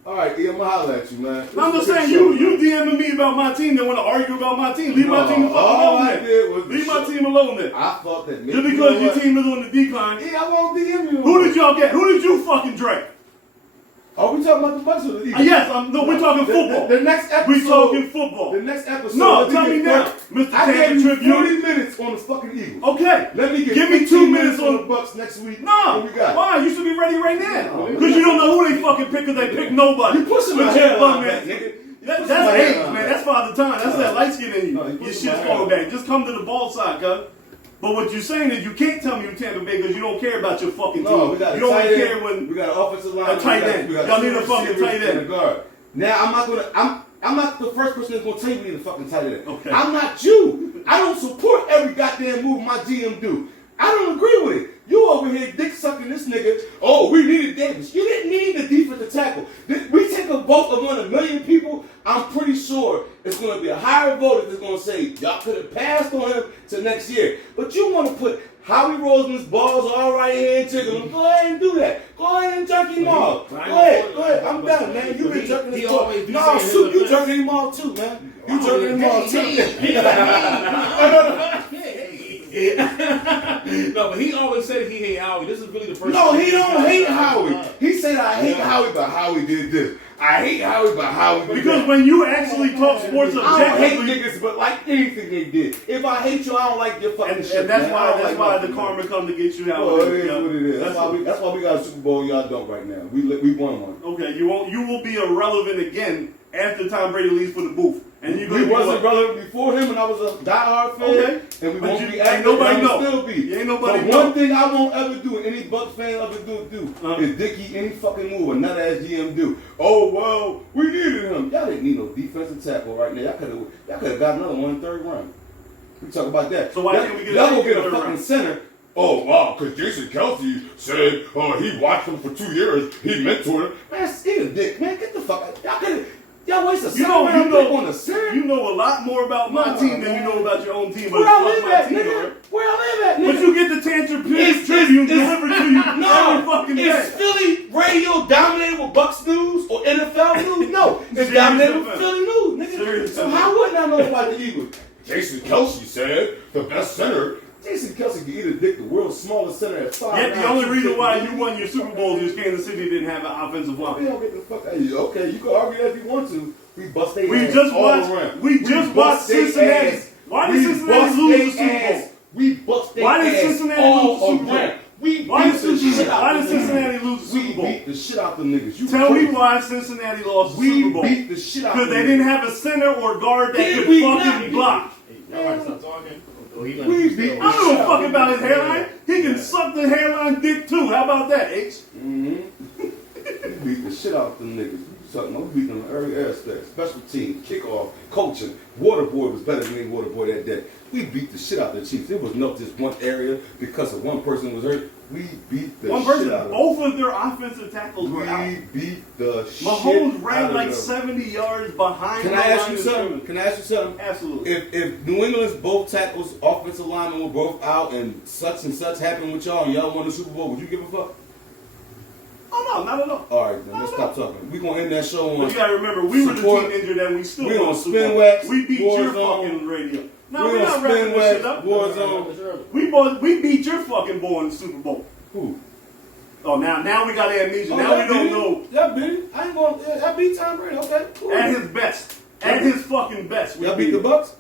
All right, yeah, I'm gonna holler at you, man. I'm just saying, you DMing me about my team, then want to argue about my team. Leave my team alone then. Leave my team alone then. I thought that just because your team is on the decline. Yeah, I won't DM you. Who did y'all get? Who did you fucking draft? Are we talking about the Bucks or the Eagles? Yes, we're talking football. The next episode. We're talking football. The next episode. No, tell me now, Mr. I gave you 40 Tribune. minutes on the fucking Eagles. Okay. Let me give me 2 minutes on the Bucks next week. No. Why? You should be ready right now. Because you don't know who they fucking pick because they pick nobody. You pushing my head on that, nigga. That's age, man. That's Father Time. That's that light skin in you. Your shit's falling back. Just come to the ball side, cuz. But what you're saying is you can't tell me you're Tampa Bay because you don't care about your fucking team. No, we got you don't care when we got an offensive line. A tight end. Y'all need a fucking tight end. Guard. Now I'm not gonna. I'm not the first person that's gonna tell you we need a fucking tight end. Okay. I'm not you. I don't support every goddamn move my GM do. I don't agree with it. You over here dick sucking this nigga. Oh, we needed Davis. You didn't need the defensive tackle. We take a vote among 1 million people. I'm pretty sure it's going to be a higher vote that's going to say y'all could have passed on him to next year. But you want to put Howie Roseman's balls all right here and tickle him. Go ahead and do that. Go ahead and jerk him off. Go ahead. I'm done, man. You been jerking him off. No, Soup, you jerking him off too, man. You jerking him off too. No, but he always said he hate Howie. This is really the first. No, he don't hate Howie. He said I hate Howie, but Howie did this. I hate Howie, but Howie did Because that. when you actually talk sports I don't hate objectively, niggas, but like anything they did. If I hate you, I don't like your fucking shit. and that's man. why I don't like the nothing, karma man. come to get you how Well, it it is. is what it is. That's why we got a Super Bowl. Y'all don't right now. We won one. Okay, you will be irrelevant again after Tom Brady leaves for the booth. And you We wasn't brother before him, and I was a diehard fan. Okay. And we But won't you- be ain't acting. nobody and I will know. still be. Ain't nobody but know. one thing I won't ever do, and any Bucks fan ever do, is dicky any fucking move a nut ass GM do. Oh well, we needed him. Y'all didn't need no defensive tackle right now. Y'all could have got another one in the 3rd round. We talk about that. So why can't we get y'all a go get a third fucking round? center? Oh wow, because Jason Kelsey said he watched him for 2 years. He mentored him. Man, eat a dick, man. Get the fuck out. Y'all waste a second round pick on the center. You know a lot more about my No, team than man. you know about your own team. But Where I fuck live my at, team, nigga? alright? Where I live at, nigga? But you get the tantrum It's- tribute it's- delivered to you every fucking Is day. Philly radio dominated with Bucks news or NFL news? No, it's Serious dominated with FM. Philly news, nigga. Serious So FM. how wouldn't I know about the Eagles? Jason Kelsey said the best center. Jason Kelsey can eat a dick, the world's smallest center at 5'9". Yet the only reason why you won your Super Bowls is Kansas City didn't have an offensive We line. don't get the fuck out of here. Okay, you can argue that if you want to. We bust their We ass just all watched- around. we just bust watched they Cincinnati. ass. Why did We Cincinnati bust lose they the Super Bowl? ass. We bust their Why did ass Cincinnati all lose the Super Bowl? around. We Why beat did the shit Cincinnati, out why the did niggas. Cincinnati lose the We Super Bowl? beat the shit out the niggas. You Tell me crazy. why Cincinnati lost the We Super Bowl. beat the shit out Because the they niggas. didn't have a center or guard that Did could we fucking not? block. Y'all gotta stop talking. Oh, he let We you beat- still- I don't give a fuck about his hairline. He can suck the hairline dick too. How about that, H? We beat the shit out the niggas. We beat them in every aspect. Special team, kickoff, coaching. Waterboy was better than any Waterboy that day. We beat the shit out the Chiefs. It was not just one area because of one person was hurt. We beat the One shit person, out of them. both of their offensive tackles were out. We beat the shit Mahomes out ran of like them. 70 yards behind Can the I ask line you of something? scrimmage. Can I ask you something? Absolutely. If New England's both tackles, offensive linemen were both out, and such happened with y'all, and y'all won the Super Bowl, would you give a fuck? Oh, no, not at all. All right, then let's stop talking. We gonna end that show on. But you gotta remember, we were the Support- team injured and we still we won on the Super Spin Bowl. Wax, We beat your Warzone. fucking radio. No, We we're on not wrapping Spin this Wax, shit up. Warzone. We beat your fucking boy in the Super Bowl. Who? Oh, now we got amnesia. Oh, now y'all we don't beat know. him? Y'all beat him. I ain't gonna. I beat Tom Brady. Okay, cool. At his best. At his fucking best. Y'all beat the Bucks.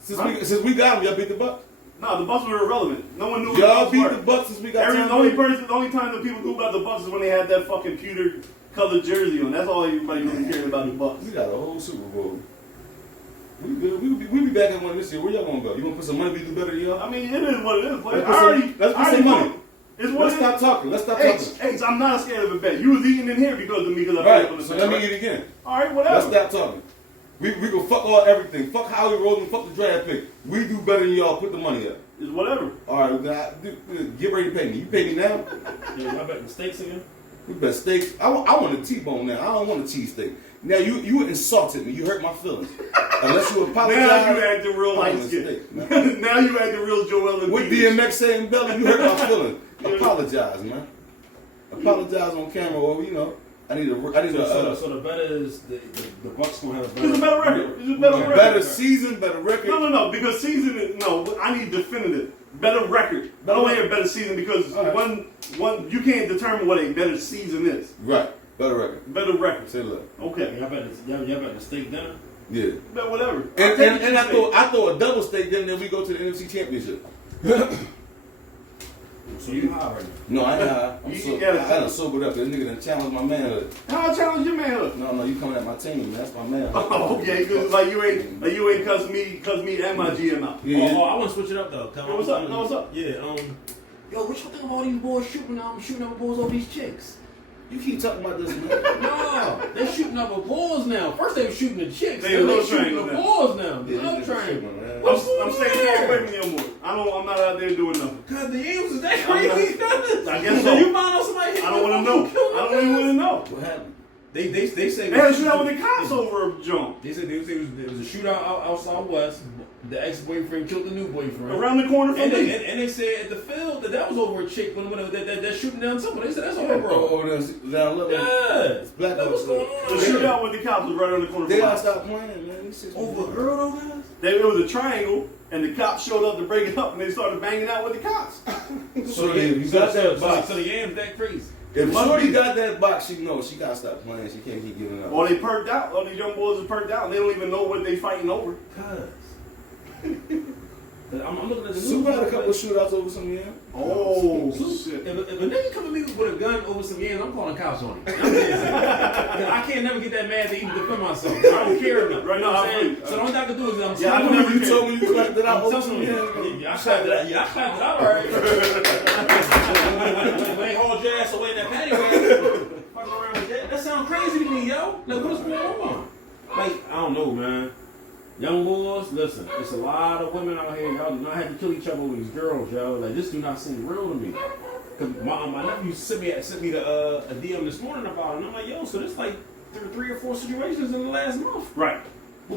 Since Huh? we got him, y'all beat the Bucks. No, the Bucks were irrelevant. No one knew who Y'all the beat Bucks the were. Bucks since we got Tom The only Brady. time that people knew about the Bucks is when they had that fucking pewter colored jersey on. That's all everybody really cared about the Bucks. We got a whole Super Bowl. We good. We be back at one this year. Where y'all gonna go? You wanna put some money? We do better than y'all. I mean, it is what it is. Like, Let's put some money. It's what Let's it stop is. talking. Let's stop Hey, talking. I'm not scared of a bet. You was eating in here because of me, because I paid Right. for the So bet, let me right? eat again. All right, whatever. Let's stop talking. We go fuck everything. Fuck Howie Roseman. Fuck the draft pick. We do better than y'all. Put the money up. It's whatever. All right, get ready to pay me. You pay me now. Yeah, y'all betting steaks again? We bet steaks. I want a T-bone now. I don't want a cheesesteak. Now you insulted me. You hurt my feelings. Unless you apologize. Now you acting real I'm light a skin. mistake, man. Now you acting real Joel and What Beach. DMX saying, Belly? You hurt my feelings. Apologize, man. Apologize on camera, or I need a So the bet is the Bucks gonna have It's a better record. It's a better record. better season, better record. No, because season is, I need definitive. Better record. I don't want to hear better season because All right. one you can't determine what a better season is. Right, better record. Better record. Say look. Okay. Y'all betting steak dinner? Yeah. But whatever. And I throw a double steak, then we go to the NFC Championship. So you high right now? No, I ain't high. I done sobered up. This nigga done challenged my manhood. How I challenge your manhood? No, you coming at my team, man. That's my man. Oh, okay, because like you ain't cuss me and my GM out. Yeah. Oh, I want to switch it up though. Yo, what's up? No, what's up? Yeah. Yo, what you think of all these boys shooting up boys over these chicks? You keep talking about this, man. No, they're shooting up with boys now. First they were shooting the chicks, They then they love shooting the triangle boys now. Yeah, Love this nigga triangle. tripping, man. I'm staying far away from them more. I'm not out there doing nothing. God, the M's is that I'm crazy? I guess so. You find out somebody hit I don't want to know. I don't even want to know. What happened? They say They had a shootout with the cops over a jump. They said it was a shootout outside west. The ex-boyfriend killed the new boyfriend. Around the corner from And me. they said at the field that was over a chick when that shooting down someone. They said that's over, bro. Oh, down low. Yeah. Black Like, what's going on? The shootout with the cops was right around the corner They from all us. stop playing, man. Over a girl, though, guys? It was a triangle, and the cops showed up to break it up, and they started banging out with the cops. So you got that box. So the Yams that crazy. If Shorty got that box, she knows she gotta stop playing. She can't keep giving up. Or they perked out. All these young boys are perked out. They don't even know what they fighting over. Cuz. I'm looking at the Super had a couple of shootouts over some years. Oh, If shit. a nigga come to me with a gun over some yams, I'm calling cops on him. I'm serious. I can't never get that mad to even defend myself. I don't care enough. Right now, You know what I'm I saying? feel- So the only thing I can do is I'm Yeah, I telling never You cared. told me you clapped it out I'm over telling some you. years. Yeah, I clapped it out. Yeah, I clapped it out alright. When they hauled your ass away in that patio, fucking around with that. That sounds crazy to me, yo. Like, what's going on? Like, I don't know, man. Young boys, listen, it's a lot of women out here, y'all do not have to kill each other with these girls, yo. Like, this do not seem real to me. Cause my nephew sent me a DM this morning about it, and I'm like, yo, so there's like three or four situations in the last month. Right.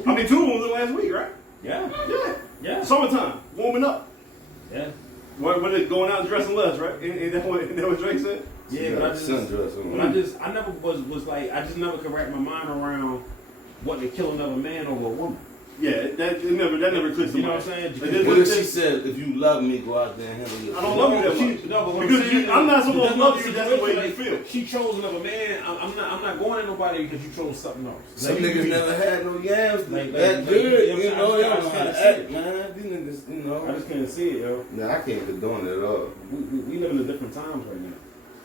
I mean, 2 of them was last week, right? Yeah. Yeah. Yeah. Summertime. Warming up. Yeah. When they going out and dressing less, right? Ain't that what Drake said? Yeah, but I just, Sundress. I never was like, I just never could wrap my mind around what to kill another man over a woman. Yeah, that never clicked to You know my what I'm saying? Like, What if she said, if you love me, go out there and handle your I don't love you that much. No, but what Because I'm saying I'm not is, supposed to love you, that's that's the way you like, feel. She chose another man. I'm not going at nobody because you chose something else. Some Like, you- niggas never had no yams Like, that like, good. you know You what know, I'm they saying? don't know how to act, man. These niggas, you I know. just can't see it, yo. Nah, I can't condone it at all. We live in different times right now.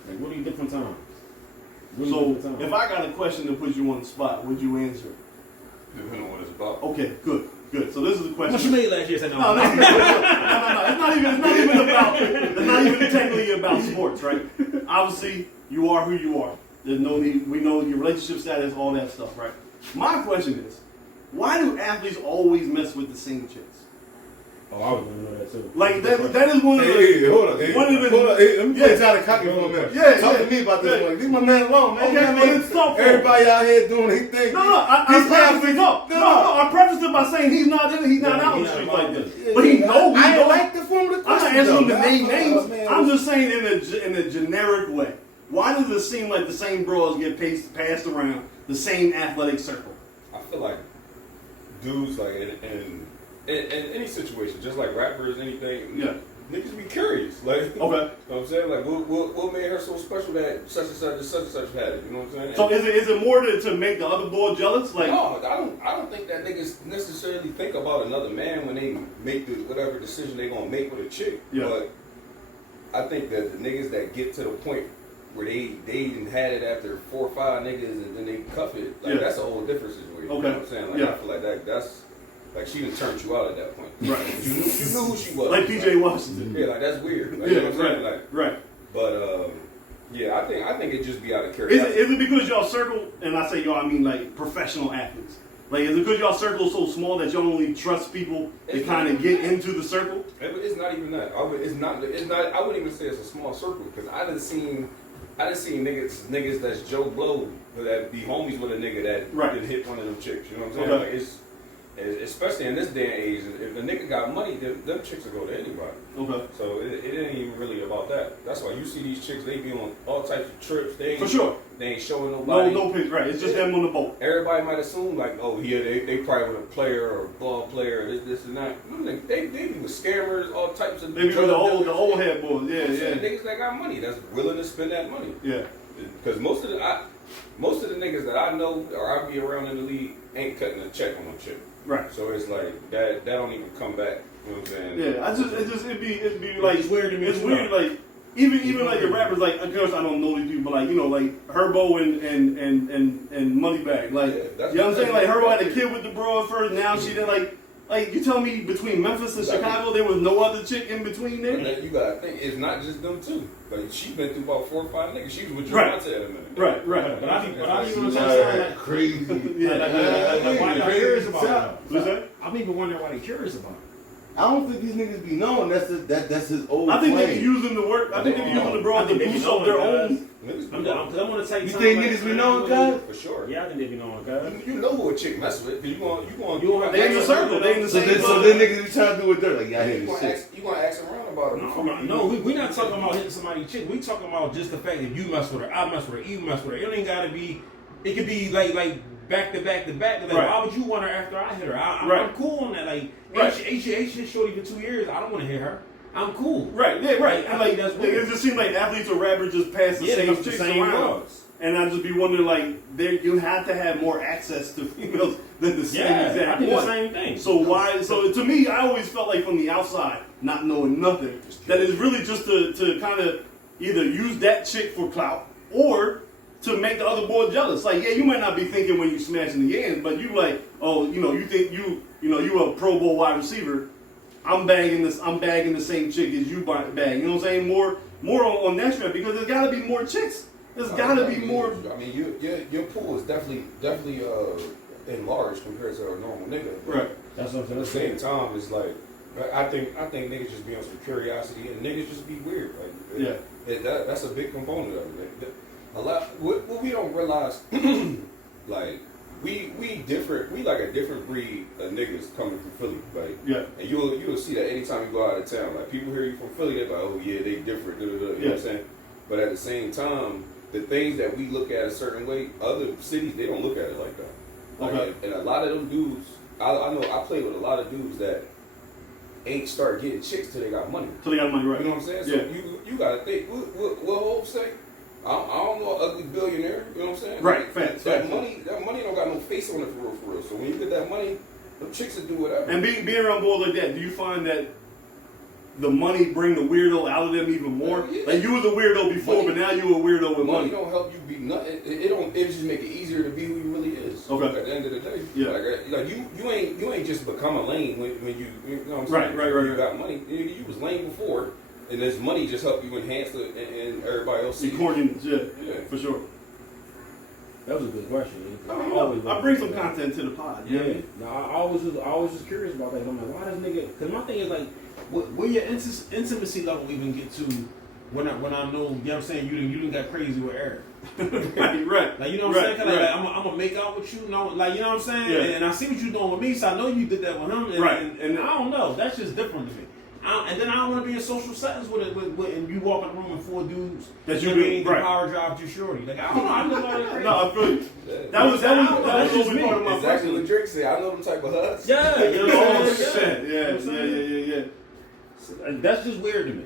Like, really different times. Really So, different times. if I got a question to put you on the spot, would you answer? Depending on what it's about. Okay, good. So this is the question. What you made last year? I said no. No. It's not even technically about sports, right? Obviously, you are who you are. There's no need. We know your relationship status, all that stuff, right? My question is, why do athletes always mess with the same chicks? Oh, I was gonna know that too. Like that is one of the. Hey, hold on. Hey, one of the. hold on. Hey, let me Yeah. play Johnny Cocky for a minute. Yeah, Talk yeah. to me about this Yeah. one. Leave my man alone, man. Okay, You know what I but mean? it's tough. Everybody out here doing his thing. No, I He's prefaced it up. No. No, I prefaced it by saying he's not out in the streets like this. But he knows. I ain't like the form of the I'm not question. asking him though. to name That's names. what man I'm was- just saying in a generic way. Why does it seem like the same bros get passed around the same athletic circle? I feel like dudes like in any situation, just like rappers, anything. Yeah. Niggas be curious, like. Okay. You know what I'm saying? Like, what made her so special that such and such had it? You know what I'm saying? So is it more to make the other boy jealous? Like, No, I don't think that niggas necessarily think about another man when they make whatever decision they gonna make with a chick. Yeah. But I think that the niggas that get to the point where they even had it after 4 or 5 niggas and then they cuff it, like Yeah. that's a whole different situation. Okay. You know what I'm saying? Like Yeah. I feel like that's like she done turned you out at that point. Right. You knew who she was. like PJ Washington. Yeah, like that's weird. Like, Yeah, you know what I'm saying? right. Like, Right. but yeah, I think it just be out of Is curiosity. it because y'all circle, and I say y'all, I mean like professional athletes. Like, is it because y'all circle so small that y'all only trust people to It's kind not- of get into the circle? It's not even that. It's not. I wouldn't even say it's a small circle because I done seen niggas that's Joe Blow that be homies with a nigga that Right. did hit one of them chicks. You know what I'm saying? Okay. Like especially in this day and age, if a nigga got money, them chicks will go to anybody. Okay. So it ain't even really about that. That's why you see these chicks. They be on all types of trips. They ain't, For sure. They ain't showing nobody. No picture. Right. It's just them on the boat. Everybody might assume like, oh yeah, they probably with a player or a ball player, this and that. They be with scammers, all types of. Maybe for drug the dealers. old head boys. Yeah, yeah. Niggas that got money that's willing to spend that money. Yeah. Because most of the niggas that I know or I be around in the league ain't cutting a check on them shit. Right. So it's like that don't even come back. You know what I'm saying? Yeah, it'd be like It's weird to me It's as weird, well. like even like the rappers, like of course I don't know these people, but like like Herbo and Moneybagg, like Yeah, that's- you know what I'm saying? Like Herbo had a kid with the bro at first, now she did like Like, you tell me between Memphis and Chicago, there was no other chick in between there? And then you gotta think, it's not just them two. Like, she's been through about 4 or 5 niggas. She was with Right. Javante at a minute. Right. But I be want to Nah, say something like crazy. like why y'all curious about it? What's that? I'm even wondering why they curious about it. I don't think these niggas be knowing that's his old I think they flame. be using the work. I think they be using the I broad to think they be boost up knowing, their guys. own. Niggas be I'm knowing. gonna take You time. think like, niggas be knowing, guys? For sure. Yeah, I think they be knowing, guys. You know who a chick mess with, because you gonna They in the circle. They in the So same. then niggas be trying to do what they're like, yeah, I hear you this gonna shit. ask around about it. No, we not talking about hitting somebody's chick. We talking about just the fact that you mess with her, I mess with her, you mess with her. It ain't gotta be. It could be like back to back to back. Like, Right. why would you want her after I hit her? I'm Right. cool on that. Like, Right. ain't shit shorty for 2 years. I don't want to hit her. I'm cool. Right, yeah, right. I And like, think that's it weird. just seems like athletes or rappers just pass the Yeah, they same got the chicks same around. drugs. And I just be wondering, like, you have to have more access to females than the same Yeah, I exact think one. the same thing. So why? So to me, I always felt like from the outside, not knowing nothing, that it's really just to kind of either use that chick for clout or to make the other boy jealous. Like, yeah, you might not be thinking when you smashing the ends, but you like, oh, you think you a Pro Bowl wide receiver. I'm bagging the same chick as you bag. You know what I'm saying? More on that strap because there's got to be more chicks. There's got to be more. I mean, your pool is definitely enlarged compared to a normal nigga. Right. That's what At I'm the saying. same time, it's like I think niggas just be on some curiosity and niggas just be weird. Like, that's a big component of it. A lot what we don't realize, like we different. We like a different breed of niggas coming from Philly, like Yeah. and you'll see that anytime you go out of town. Like people hear you from Philly, they're like, oh yeah, they different. You know what I'm saying? But at the same time, the things that we look at a certain way, other cities they don't look at it like that. Like, Okay. and a lot of them dudes, I know I play with a lot of dudes that ain't start getting chicks till they got money. So they got money, right? You know what I'm saying? So you gotta think. What Hope say? I don't know an ugly billionaire. You know what I'm saying? Right. Facts. That money don't got no face on it for real. So when you get that money, them chicks will do whatever. And being around boys like that, do you find that the money bring the weirdo out of them even more? Yeah. Like you was a weirdo before, Money- but now you a weirdo with money money. don't help you be nothing. It don't. It just make it easier to be who you really is. Okay. At the end of the day, Yeah. Like you ain't just become a lame when you know what I'm saying. Right. You got money. You was lame before, and this money just help you enhance it, and everybody else see. According, yeah, Yeah. for sure. That was a good question. I bring some content to the pod. Yeah. Yeah. No, I always was curious about that. I'm like, why does nigga? Because my thing is like, where your intimacy level even get to when I know, you know what I'm saying, you didn't got crazy with Eric. right. Like, you know what I'm saying? Kinda Right. like, I'm gonna make out with you, like, you know what I'm saying? Yeah. And I see what you're doing with me, so I know you did that with him. And, Right. And I don't know. That's just different to me. And then I don't want to be in social settings with and you walk in the room with 4 dudes That you know do, what I mean, right. power drive you shorty. Like, I don't know. I'm just all that crazy. No, I feel you. Yeah. That was That's always just me. part of my Exactly what question. Drake said. I know them type of hugs. Yeah, you know what Oh I'm saying? shit! You know what I'm saying? Yeah. So, that's just weird to me.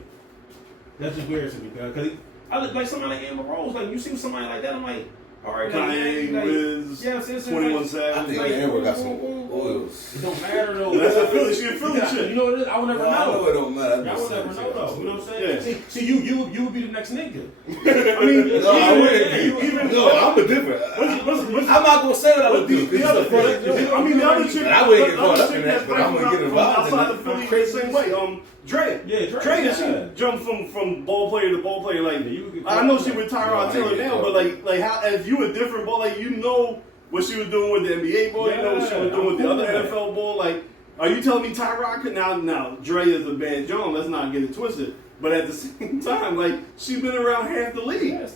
That's just weird to me, because I look like somebody like Amber Rose. Like, you see somebody like that, I'm like, all right, Kanye, like, Wiz, yeah, I'm saying, 21 I Savage. think Like, Amber got boom, some boom, boom. oils. It don't matter though. That's a Philly. She a Philly chick. You know what it is? I would never No, I know know. it don't matter. Y'all would never know though. You know what I'm saying? Yeah. See, you would be the next nigga. I mean, No, I wouldn't be. even No, I'm a different. what's I'm not gonna say what I would do. the other chick? I mean, the other chick. But I wouldn't get the other caught up chick in that, that's but I'm gonna breaking get from involved in outside that. of Philly the same way. Dre. Yeah, Dre. Dre, Yeah. she jumped from ball player to ball player. Like, Yeah, you could get I know caught she up. with No, I Tyrod ain't Taylor get now, caught but up. like how if you a different ball, like you know what she was doing with the NBA ball, you know what she was doing with the other NFL ball. Like, are you telling me Tyrod could now? Dre is a bad John. Let's not get it twisted. But at the same time, like she's been around half the league. Yeah,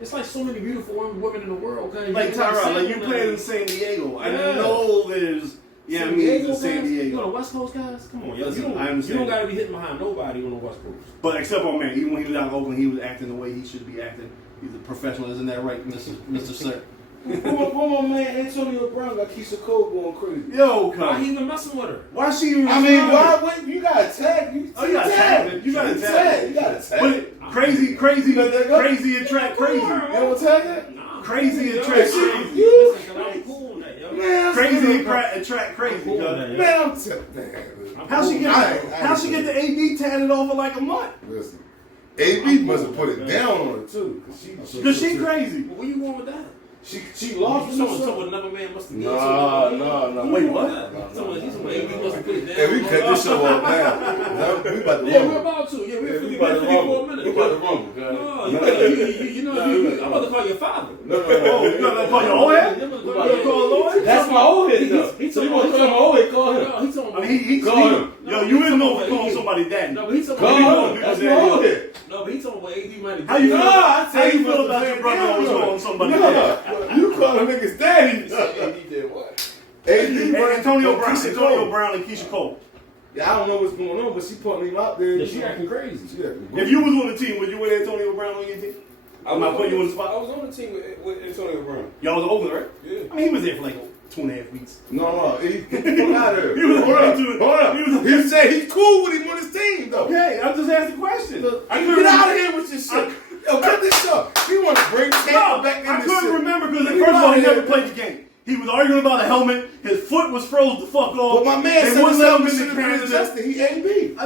it's like so many beautiful women in the world. Cause Like you gotta Tyrod, say like you women. playing in San Diego. I Yeah. know there's San I mean Diego in San guys? You Diego. know the West Coast guys? Come on, yo. Listen, You I understand. don't gotta be hitting behind nobody on the West Coast. But except on man, even when he was out in Oakland, he was acting the way he should be acting. He's a professional, isn't that right, Mr. Sir? Who my man Antonio Brown got Keisha Cole going crazy? Yo, Why come. he even messing with her? Why she even? I mean, responding? why? You got to tag. You gotta tag it. You gotta tag it. You got to tag. But crazy Let that go. attract crazy. You don't tag it? Nah, Crazy yo, attract listen, crazy. You- listen, 'cause I'm cool on that, yo. Man, Crazy man, attract crazy. Cool cuz. on that, yo. man, I'm man. How she get? I ain't How she get the AB tatted off for like a month? Listen, AB must have put it down on her too, cause Cause she crazy. Where you going with that? She lost with Someone another man must have did No. Wait, what? Someone must have put it down. Hey, we cut this show off now. We about to Yeah, we're rumble. about to. Yeah, we're We about to 54 rumble. minutes. We about to rumble, guys. No, I'm about to call your father. No. Oh, you gonna call your old head? I'm You about gonna call a lawyer? That's my old head, though. He So you want to call my old head? Call him. No, he's talking I mean, he Call him. yo, you didn't know if calling somebody daddy. No, but he's talking Call about him. That's my old head. No, but he's talking about AD might have. How you feel? Nah, I How tell you you feel what about the your man brother always did. calling somebody No, daddy? you calling niggas daddy. He did what? And Antonio Brown, Keisha Antonio Cole. Brown, and Keisha Cole. Yeah, I don't know what's going on, but she putting him out there. Yeah, she acting crazy. If you was on the team, would you want Antonio Brown on your team? I'm not putting you on the I spot. was on the team with Antonio Brown. Y'all was Oakland, right? Yeah. I mean, he was there for like 2.5 weeks. No, he get the fuck out of here. He was Hold on up, the team. hold up. He was- He said he's cool with him on his team, though. Okay, I'm just asking questions. I couldn't Get out remember- of here with your shit. Yo, cut this up. He want to bring Tampa No, back in I this couldn't shit. remember because Get first of all, out he of never here. played the game. He was arguing about a helmet. His foot was froze the fuck off. But my man They said wouldn't his let him helmet in should the have been Canada. adjusted. He AB.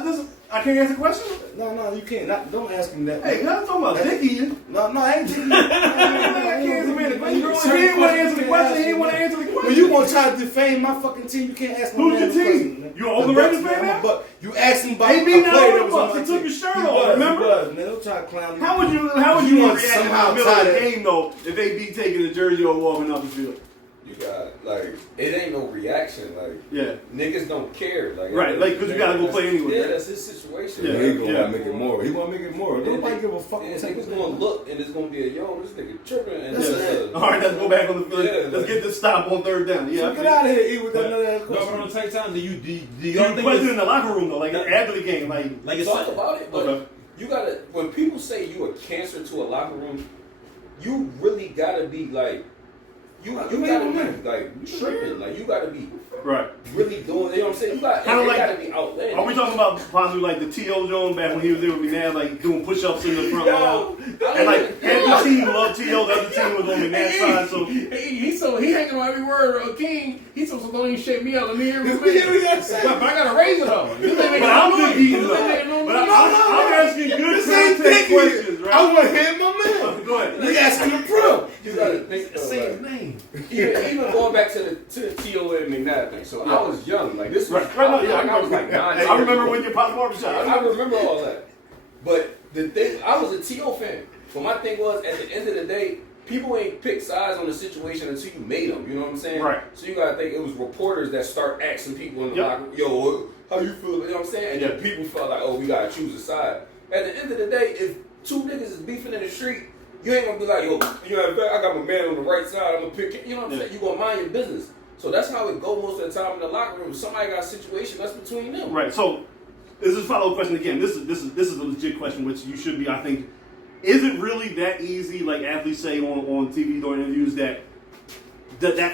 I can't answer the question. No, you can't. Don't ask him that. Hey, I'm talking about Dickie. No, I ain't doing I can't answer the question. He didn't want to answer the question. He didn't want to answer the question. When you gonna try to defame my fucking team, you can't ask no Who's man your a team? question, man. You an Oakland The Raiders Bucks, fan man, now? But you asked him about AB a not player on that the was on Bucks. my He took team. his shirt He off, was, remember? He was, man. Don't try to clown me. How would you You react want in the somehow middle of tie the that- game though if AB taking a jersey or walking up the field? You got like it ain't no reaction. Like Yeah. niggas don't care. Like Right, like, 'cause you gotta go play anyway. Yeah, that's his situation. Yeah. He ain't gonna Yeah. make it more. He wanna make it more. Nobody give a fuck. And niggas gonna look and it's gonna be a yo, this nigga tripping. And That's then, it. All right, let's go back on the field. Yeah, Let's get this stop on third down. Yeah. So get out of here, E, with that No, another but question. on the same time, do You y'all think question in it's, the locker room though, like after the game, like it's talk about it, but Okay. you gotta. When people say you a cancer to a locker room, you really gotta be like, you gotta be like tripping. Like you gotta be right. really doing. You know what I'm saying? You got. Kinda It like- gotta be outlandish. Are we talking about possibly like the T.O. Jones back when he was there with McNabb, like doing push-ups in the front row? And like half the team loved T.O., the other team was on McNabb's side, so He hanging on every word of King. He's supposed to don't even shake me out. Let me hear Let me hear what you gotta say. But I gotta raise it though. This ain't but making I'm no just noise. eating This though. ain't making no But noise. I'm asking good This ain't content Dickie. questions, right? I want to hear my man. Go ahead. You asking the pro. You gotta think though, say his like, name? even going back to the T.O. and McNabb thing. So I was young. Like this was. Right, no, yeah, I was like 9. I remember when your pop barbershop. I remember all that. But the thing, I was a T.O. fan. But my thing was, at the end of the day, people ain't pick sides on the situation until you made them. You know what I'm saying? Right. So you gotta think it was reporters that start asking people in the Yep. locker room, yo, how you feel? You know what I'm saying? And then people felt like, oh, we gotta choose a side. At the end of the day, if two niggas is beefing in the street, you ain't gonna be like, yo, you know, I got my man on the right side, I'm gonna pick it. You know what I'm saying? You gonna mind your business. So that's how it go most of the time in the locker room. If somebody got a situation, that's between them. Right. So this is a follow-up question again. This is a legit question, which you should be. I think. Is it really that easy, like athletes say on TV during interviews, that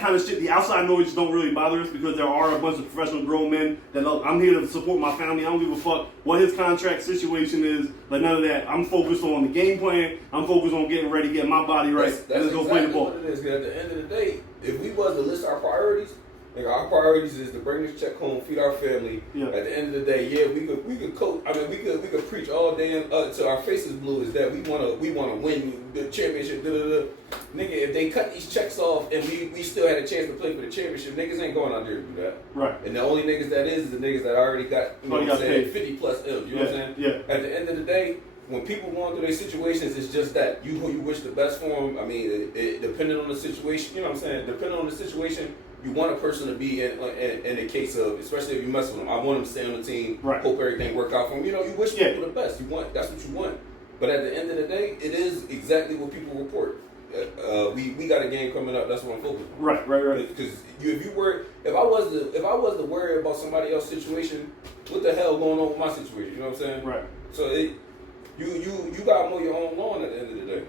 kind of shit, the outside noise don't really bother us because there are a bunch of professional grown men that I'm here to support my family. I don't give a fuck what his contract situation is. Like none of that. I'm focused on the game plan. I'm focused on getting ready, getting my body right, That's and let's go exactly play the ball. what it is. 'Cause at the end of the day, if we was to list our priorities, like our priorities is to bring this check home, feed our family. Yeah. At the end of the day, yeah, we could coach. I mean, we could preach all day till our faces blue. Is that we wanna win the championship? Da, da, da. Nigga, if they cut these checks off and we still had a chance to play for the championship, niggas ain't going out there to do that. Right. And the only niggas that is the niggas that already got, you know what I'm saying, 50 plus M's. You know what I'm saying? Yeah. At the end of the day, when people going through their situations, it's just that you wish the best for them. I mean, it depending on the situation, you know what I'm saying? Depending on the situation, you want a person to be in the case of, especially if you mess with them. I want them to stay on the team. Right. Hope everything work out for them. You know, you wish Yeah. people the best. That's what you want. But at the end of the day, it is exactly what people report. We got a game coming up. That's what I'm focused on. Right. Because if I was to worry about somebody else's situation, what the hell going on with my situation? You know what I'm saying? Right. So you got to mow your own lawn at the end of the day.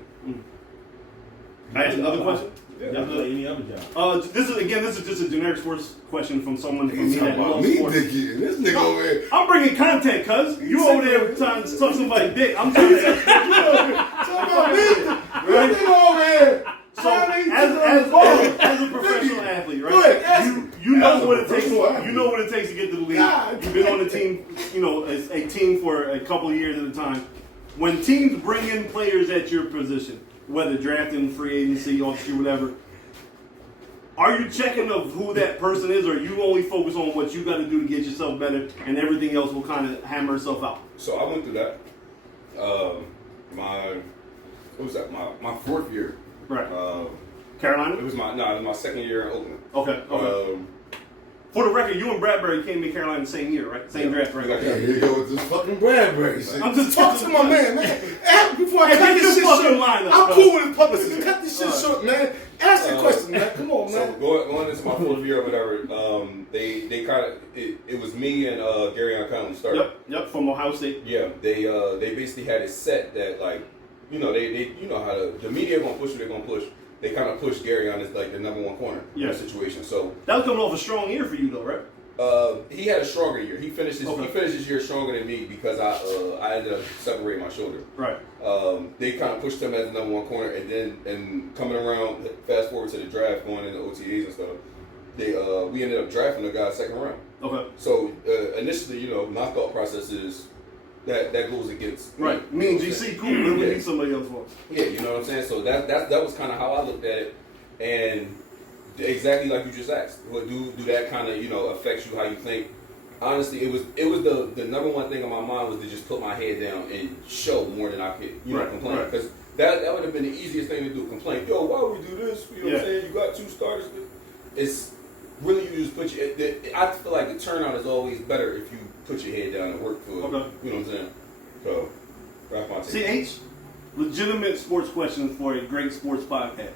I ask another question. Y'all play any other job? This is just a generic sports question from someone from me He's talking that about loves me, sports. Dickie. This nigga over here. I'm bringing content, cuz. You over there trying to suck somebody's dick. I'm trying to Talk about me. Right? Nigga over here. So, as a professional athlete, Go ahead, right? ask You know As what a it takes. professional athlete. You know what it takes to get to the league. God You've been on the team, you know, as a team for a couple of years at a time. When teams bring in players at your position, whether drafting, free agency, or whatever, are you checking of who that person is, or you only focus on what you got to do to get yourself better, and everything else will kind of hammer itself out? So I went through that. What was that? My fourth year. Right. Carolina? It was my second year in Oakland. Okay. For the record, you and Bradbury came to Carolina the same year, right? Same draft, right? Yeah, here you go with this fucking Bradbury shit. I'm just Talk to my man. Before I Hey, cut get this your shit fucking short, line up, I'm bro. cool with his publicist. Cut this shit short, man. Ask the question, man. Come on, So man. going into my fourth year or whatever, they kind of it was me and Gary Conley started. Yep, from Ohio State. Yeah, they basically had it set that like, you know, they you know how the media gonna push what they're gonna push. They kind of pushed Gary on as like the number one corner in the situation. So That was coming off a strong year for you, though, right? he had a stronger year. He finished his Okay. he finished his year stronger than me because I ended up separating my shoulder. Right. They kind of pushed him as the number one corner, and then coming around, fast forward to the draft, going into OTAs and stuff. We ended up drafting the guy second round. Okay. So initially, you know, my thought process is that goes against Right. Me and GC, cool. We need somebody else for us. Yeah, you know what I'm saying. So that was kind of how I looked at it, and exactly like you just asked, what do that kind of, you know, affect you how you think? Honestly, it was the number one thing on my mind was to just put my head down and show more than I could, you know, complain, because that would have been the easiest thing to do. Complain, yo, why would we do this? You know what I'm saying? You got two starters. It's really you just put I feel like the turnout is always better if you put your head down and work for it. Okay. You know what I'm saying? So that's my take. CH, legitimate sports questions for a great sports podcast.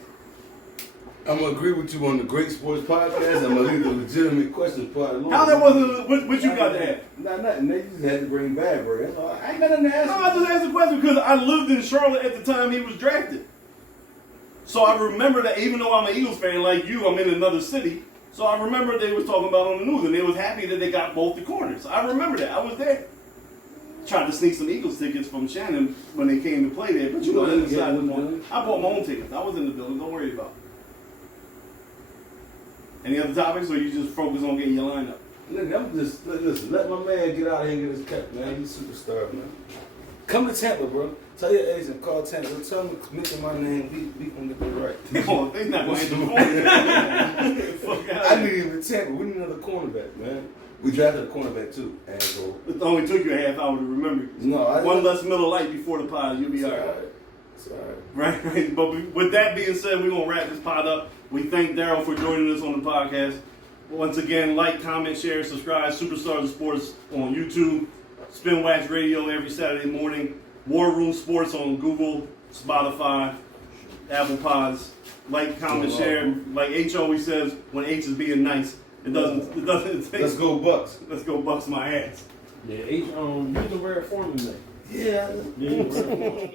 I'm gonna agree with you on the Great Sports Podcast. I'm gonna leave the legitimate questions part alone. How that wasn't what you got to add? Nothing. They just had to bring Bradbury. That's all. I ain't got nothing to ask. No, I just asked a question because I lived in Charlotte at the time he was drafted. So I remember that even though I'm an Eagles fan like you, I'm in another city. So I remember they was talking about on the news and they was happy that they got both the corners. I remember that. I was there. Tried to sneak some Eagles tickets from Shannon when they came to play there, but you know, they decided to go. I bought my own tickets. I was in the building. Don't worry about it. Any other topics, or you just focus on getting your lineup? Look, I'm just listen. Let my man get out here and get his cut, man. He's a superstar, man. Come to Tampa, bro. Tell your agent, call Tampa. Tell him to mention my name. We gonna get it right. Oh, they not going to answer the phone. Fuck out I of need here. him in Tampa. We need another cornerback, man. We drafted a cornerback too, asshole. It only took you a half hour to remember. No, One less Miller Lite before the pod, you'll be all right. It's all right. Right, right. But with that being said, we're going to wrap this pod up. We thank Daryl for joining us on the podcast. Once again, like, comment, share, subscribe. Superstars of Sports on YouTube. Spin Wax Radio every Saturday morning. War Room Sports on Google, Spotify, Apple Pods. Like, comment, share. Like H always says, when H is being nice, it doesn't take. Let's go Bucks. Let's go Bucks my ass. Yeah, H, use a rare form today. Yeah. Yeah, use a rare form.